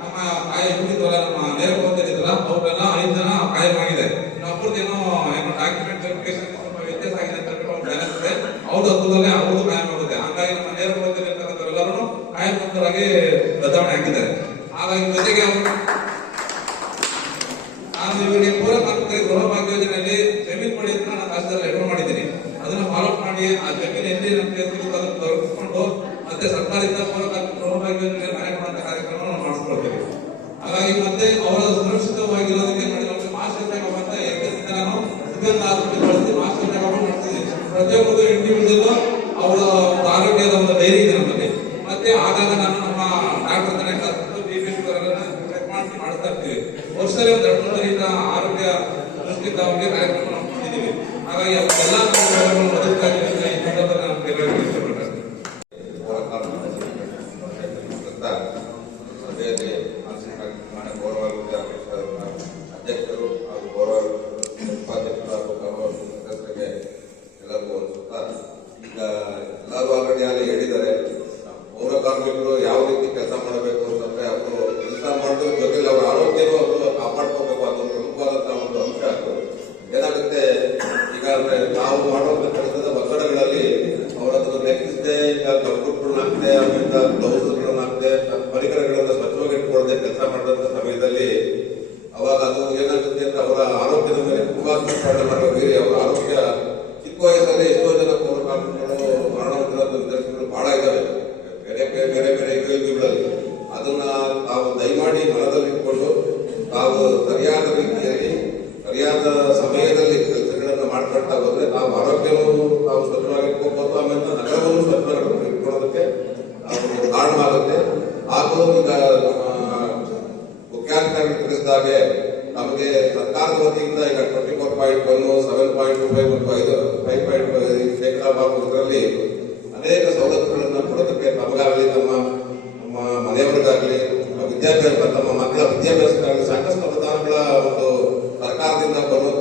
ನಮ್ಮ ಕಾಯ ಹಿಡಿದ್ವಲ್ಲ, ನಮ್ಮ ನೇರ ಬಂದಿದ್ರಲ್ಲ ಅವ್ರೆಲ್ಲ 5 ಜನ ಕಾಯಮಾಗಿದೆ. ಇನ್ನೊಬ್ಬರದೇನೋ ಡಾಕ್ಯುಮೆಂಟ್ ವೆರಿಫಿಕೇಶನ್ ಸ್ವಲ್ಪ ವ್ಯತ್ಯಾಸ ಆಗಿದೆ ಅಂತ ಹೇಳ್ಬಿಟ್ಟು ಅವ್ರು ಬ್ಯಾಲೆನ್ಸ್ ಇದೆ, ಅವ್ರದ್ದು ಹತ್ತದಲ್ಲೇ ಅವ್ರದ್ದು ಕಾಯಮಾಗುತ್ತೆ. ಹಾಗಾಗಿ ನಮ್ಮ ನೇರ ಬಂದಿರ್ತಕ್ಕಂಥವರೆಲ್ಲರೂ ಕಾಯಮುಕ್ತರಾಗಿ ಬದಲಾವಣೆ ಆಗಿದ್ದಾರೆ. ಹಾಗಾಗಿ ಜೊತೆಗೆ ನಾನು ಇವರಿಗೆ ಪೌರ ಕಾರ್ಮಿಕರಿಗೆ ಗೃಹ ಭಾಗ್ಯ ಯೋಜನೆಯಲ್ಲಿ ಜಮೀನು ಪಡಿ ಅಂತ ನಾನು ರಾಜ್ಯದಲ್ಲಿ ಲೆಟರ್ ಮಾಡಿದ್ದೀನಿ. ಅದನ್ನ ಫಾಲೋ ಮಾಡಿ ಆ ಜಮೀನು ಎಲ್ಲಿ ನಮಗೆ ಸಿಗುತ್ತೋ ಅದನ್ನು ದೊರಕಿಸ್ಕೊಂಡು ಮತ್ತೆ ಸರ್ಕಾರದಿಂದ ಪೌರ ಕಾರ್ಮಿಕ ಗೃಹ ಭಾಗ್ಯ ಯೋಜನೆ ನ್ಯಾಯ ಮಾಡುವಂತ ಕಾರ್ಯಕ್ರಮ ನಾವು ಮಾಡಿಸ್ಕೊಳ್ತೀವಿ. ಹಾಗಾಗಿ ಮತ್ತೆ ಅವರ ಸುರಕ್ಷಿತವಾಗಿರೋದಕ್ಕೆ ಮಾಡಿ ನಮಗೆ ಮಾಸ್ಟರ್ ಚೆಕಪ್ ಅಂತ ಎಷ್ಟರಿಂದ ನಾನು ಸುಗಂಧ ಆಸ್ಪತ್ರೆ ಬಳಸಿ ಮಾಸ್ಟರ್ ಚೆಕಪ್ ಮಾಡ್ತಿದ್ದೀನಿ. ಪ್ರತಿಯೊಬ್ಬರು ಇಂಡಿವಿಜುವಲ್ ಅವರ ಆರೋಗ್ಯದ ಒಂದು ಡೈರಿ ಇದೆ ನಮ್ಮಲ್ಲಿ. ಮತ್ತೆ ಆಗಾಗ ನಾನು ನಮ್ಮ ಡಾಕ್ಟರ್ ಚೆಕ್ ಮಾಡಿ ಮಾಡ್ತಾ ಇರ್ತೀವಿ. ವರ್ಷದಲ್ಲಿ ಒಂದು 2 ಬಾರಿ ಆರೋಗ್ಯ ದೃಷ್ಟಿಯಿಂದ ಅವರಿಗೆ ಕಾರ್ಯಕ್ರಮ ಮಾಡ್ಕೊಂಡಿದ್ದೀವಿ. ಹಾಗಾಗಿ ಎಲ್ಲ ಸಭೆಯಲ್ಲಿ ಮಾನ್ಯ ಗೌರವಾನ್ವಿತ ಅಧ್ಯಕ್ಷರು ಹಾಗೂ ಗೌರವ ಉಪಾಧ್ಯಕ್ಷರು ಹಾಗೂ ಗೌರವ ಸದಸ್ಯರಿಗೆ ಎಲ್ಲರಿಗೂ ಒಂದು ಸುತ್ತ ಈಗ ಎಲ್ಲರೂ ಆಲ್ರೆಡಿ ಅಲ್ಲಿ ಹೇಳಿದ್ದಾರೆ. ಪೌರ ಕಾರ್ಮಿಕರು ಯಾವ ರೀತಿ ಕೆಲಸ ಮಾಡಬೇಕು ಅಂತಂದ್ರೆ ಅವರು ಕೆಲಸ ಮಾಡೋದ್ರ ಜೊತೆಲಿ ಅವರ ಆರೋಗ್ಯನೂ ಅವರು ಕಾಪಾಡ್ಕೋಬೇಕು. ಅದೊಂದು ಪ್ರಮುಖವಾದಂತಹ ಒಂದು ಅಂಶ. ಅದು ಏನಾಗುತ್ತೆ, ಈಗ ಅಂದ್ರೆ ನಾವು ಮಾಡುವಂತ ಕೆಲಸದ ಒತ್ತಡಗಳಲ್ಲಿ ಅವರನ್ನು ಲೆಕ್ಕಿಸದೆ ಈಗ ಕಂಪ್ಯೂಟರ್ಗಳಾಗ್ತದೆ, ಆಮೇಲೆ ಗ್ಲೌಸ್ಗಳನ್ನಾಗ್ತದೆ, ಪರಿಕರಗಳನ್ನು ಸ್ವಚ್ಛವಾಗಿ ಇಟ್ಕೊಳ್ಳದೆ ಕೆಲಸ ಮಾಡಿದಂತ ಸಮಯದಲ್ಲಿ ಅವಾಗ ಅದು ಏನಾಗುತ್ತೆ ಅಂದ್ರೆ ಅವರ ಆರೋಗ್ಯದ ಮೇಲೆ ತುಂಬಾ ಮಾಡಬೇಕು. ಅವರ ಆರೋಗ್ಯ ಚಿಕ್ಕ ವಯಸ್ಸಲ್ಲಿ ಎಷ್ಟೋ ಜನ ಪೌರ ಕಾರ್ಮಿಕರು ಮರಣ ಹೊಂದಿರೋ ನಿದರ್ಶನಗಳು ಬಹಳ ಇದ್ದಾವೆ ಬೇರೆ ಯುಗಗಳಲ್ಲಿ. ಅದನ್ನ ತಾವು ದಯಮಾಡಿ ಮನದಲ್ಲಿ ಇಟ್ಕೊಂಡು ತಾವು ಸರಿಯಾದ ರೀತಿಯಲ್ಲಿ ಸರಿಯಾದ ಸಮಯದಲ್ಲಿ ಕೆಲಸಗಳನ್ನು ಮಾಡ್ಕೊಳ್ತಾ ಹೋದ್ರೆ ನಾವು ಆರೋಗ್ಯವೂ ನಾವು ಸ್ವಚ್ಛವಾಗಿ ಇಟ್ಕೋಬಹುದು, ಆಮೇಲೆ ನಗರವನ್ನು ಸ್ವಚ್ಛವಾಗಿ ಇಟ್ಕೊಳ್ಳೋದಕ್ಕೆ ಕಾರಣವಾಗುತ್ತೆ. ಹಾಗೂ ಈಗ ಮುಖ್ಯಾಧಿಕಾರಿಗಳು ತಿಳಿಸಿದಾಗೆ ನಮಗೆ ಸರ್ಕಾರದ ವತಿಯಿಂದ ಈಗ 24.1, 7.25 ಮತ್ತು 5.5% ಇದರಲ್ಲಿ ಅನೇಕ ಸವಲತ್ತುಗಳನ್ನು ಕೊಡೋದಕ್ಕೆ ನಮಗಾಗಲಿ ನಮ್ಮ ಮನೆಯವರಿಗಾಗಲಿ ವಿದ್ಯಾಭ್ಯಾಸ ತಮ್ಮ ಮಕ್ಕಳ ವಿದ್ಯಾಭ್ಯಾಸಕ್ಕಾಗಿ ಸಾಕಷ್ಟು ಅನುದಾನಗಳ ಒಂದು ಸರ್ಕಾರದಿಂದ ಬರುವಂತ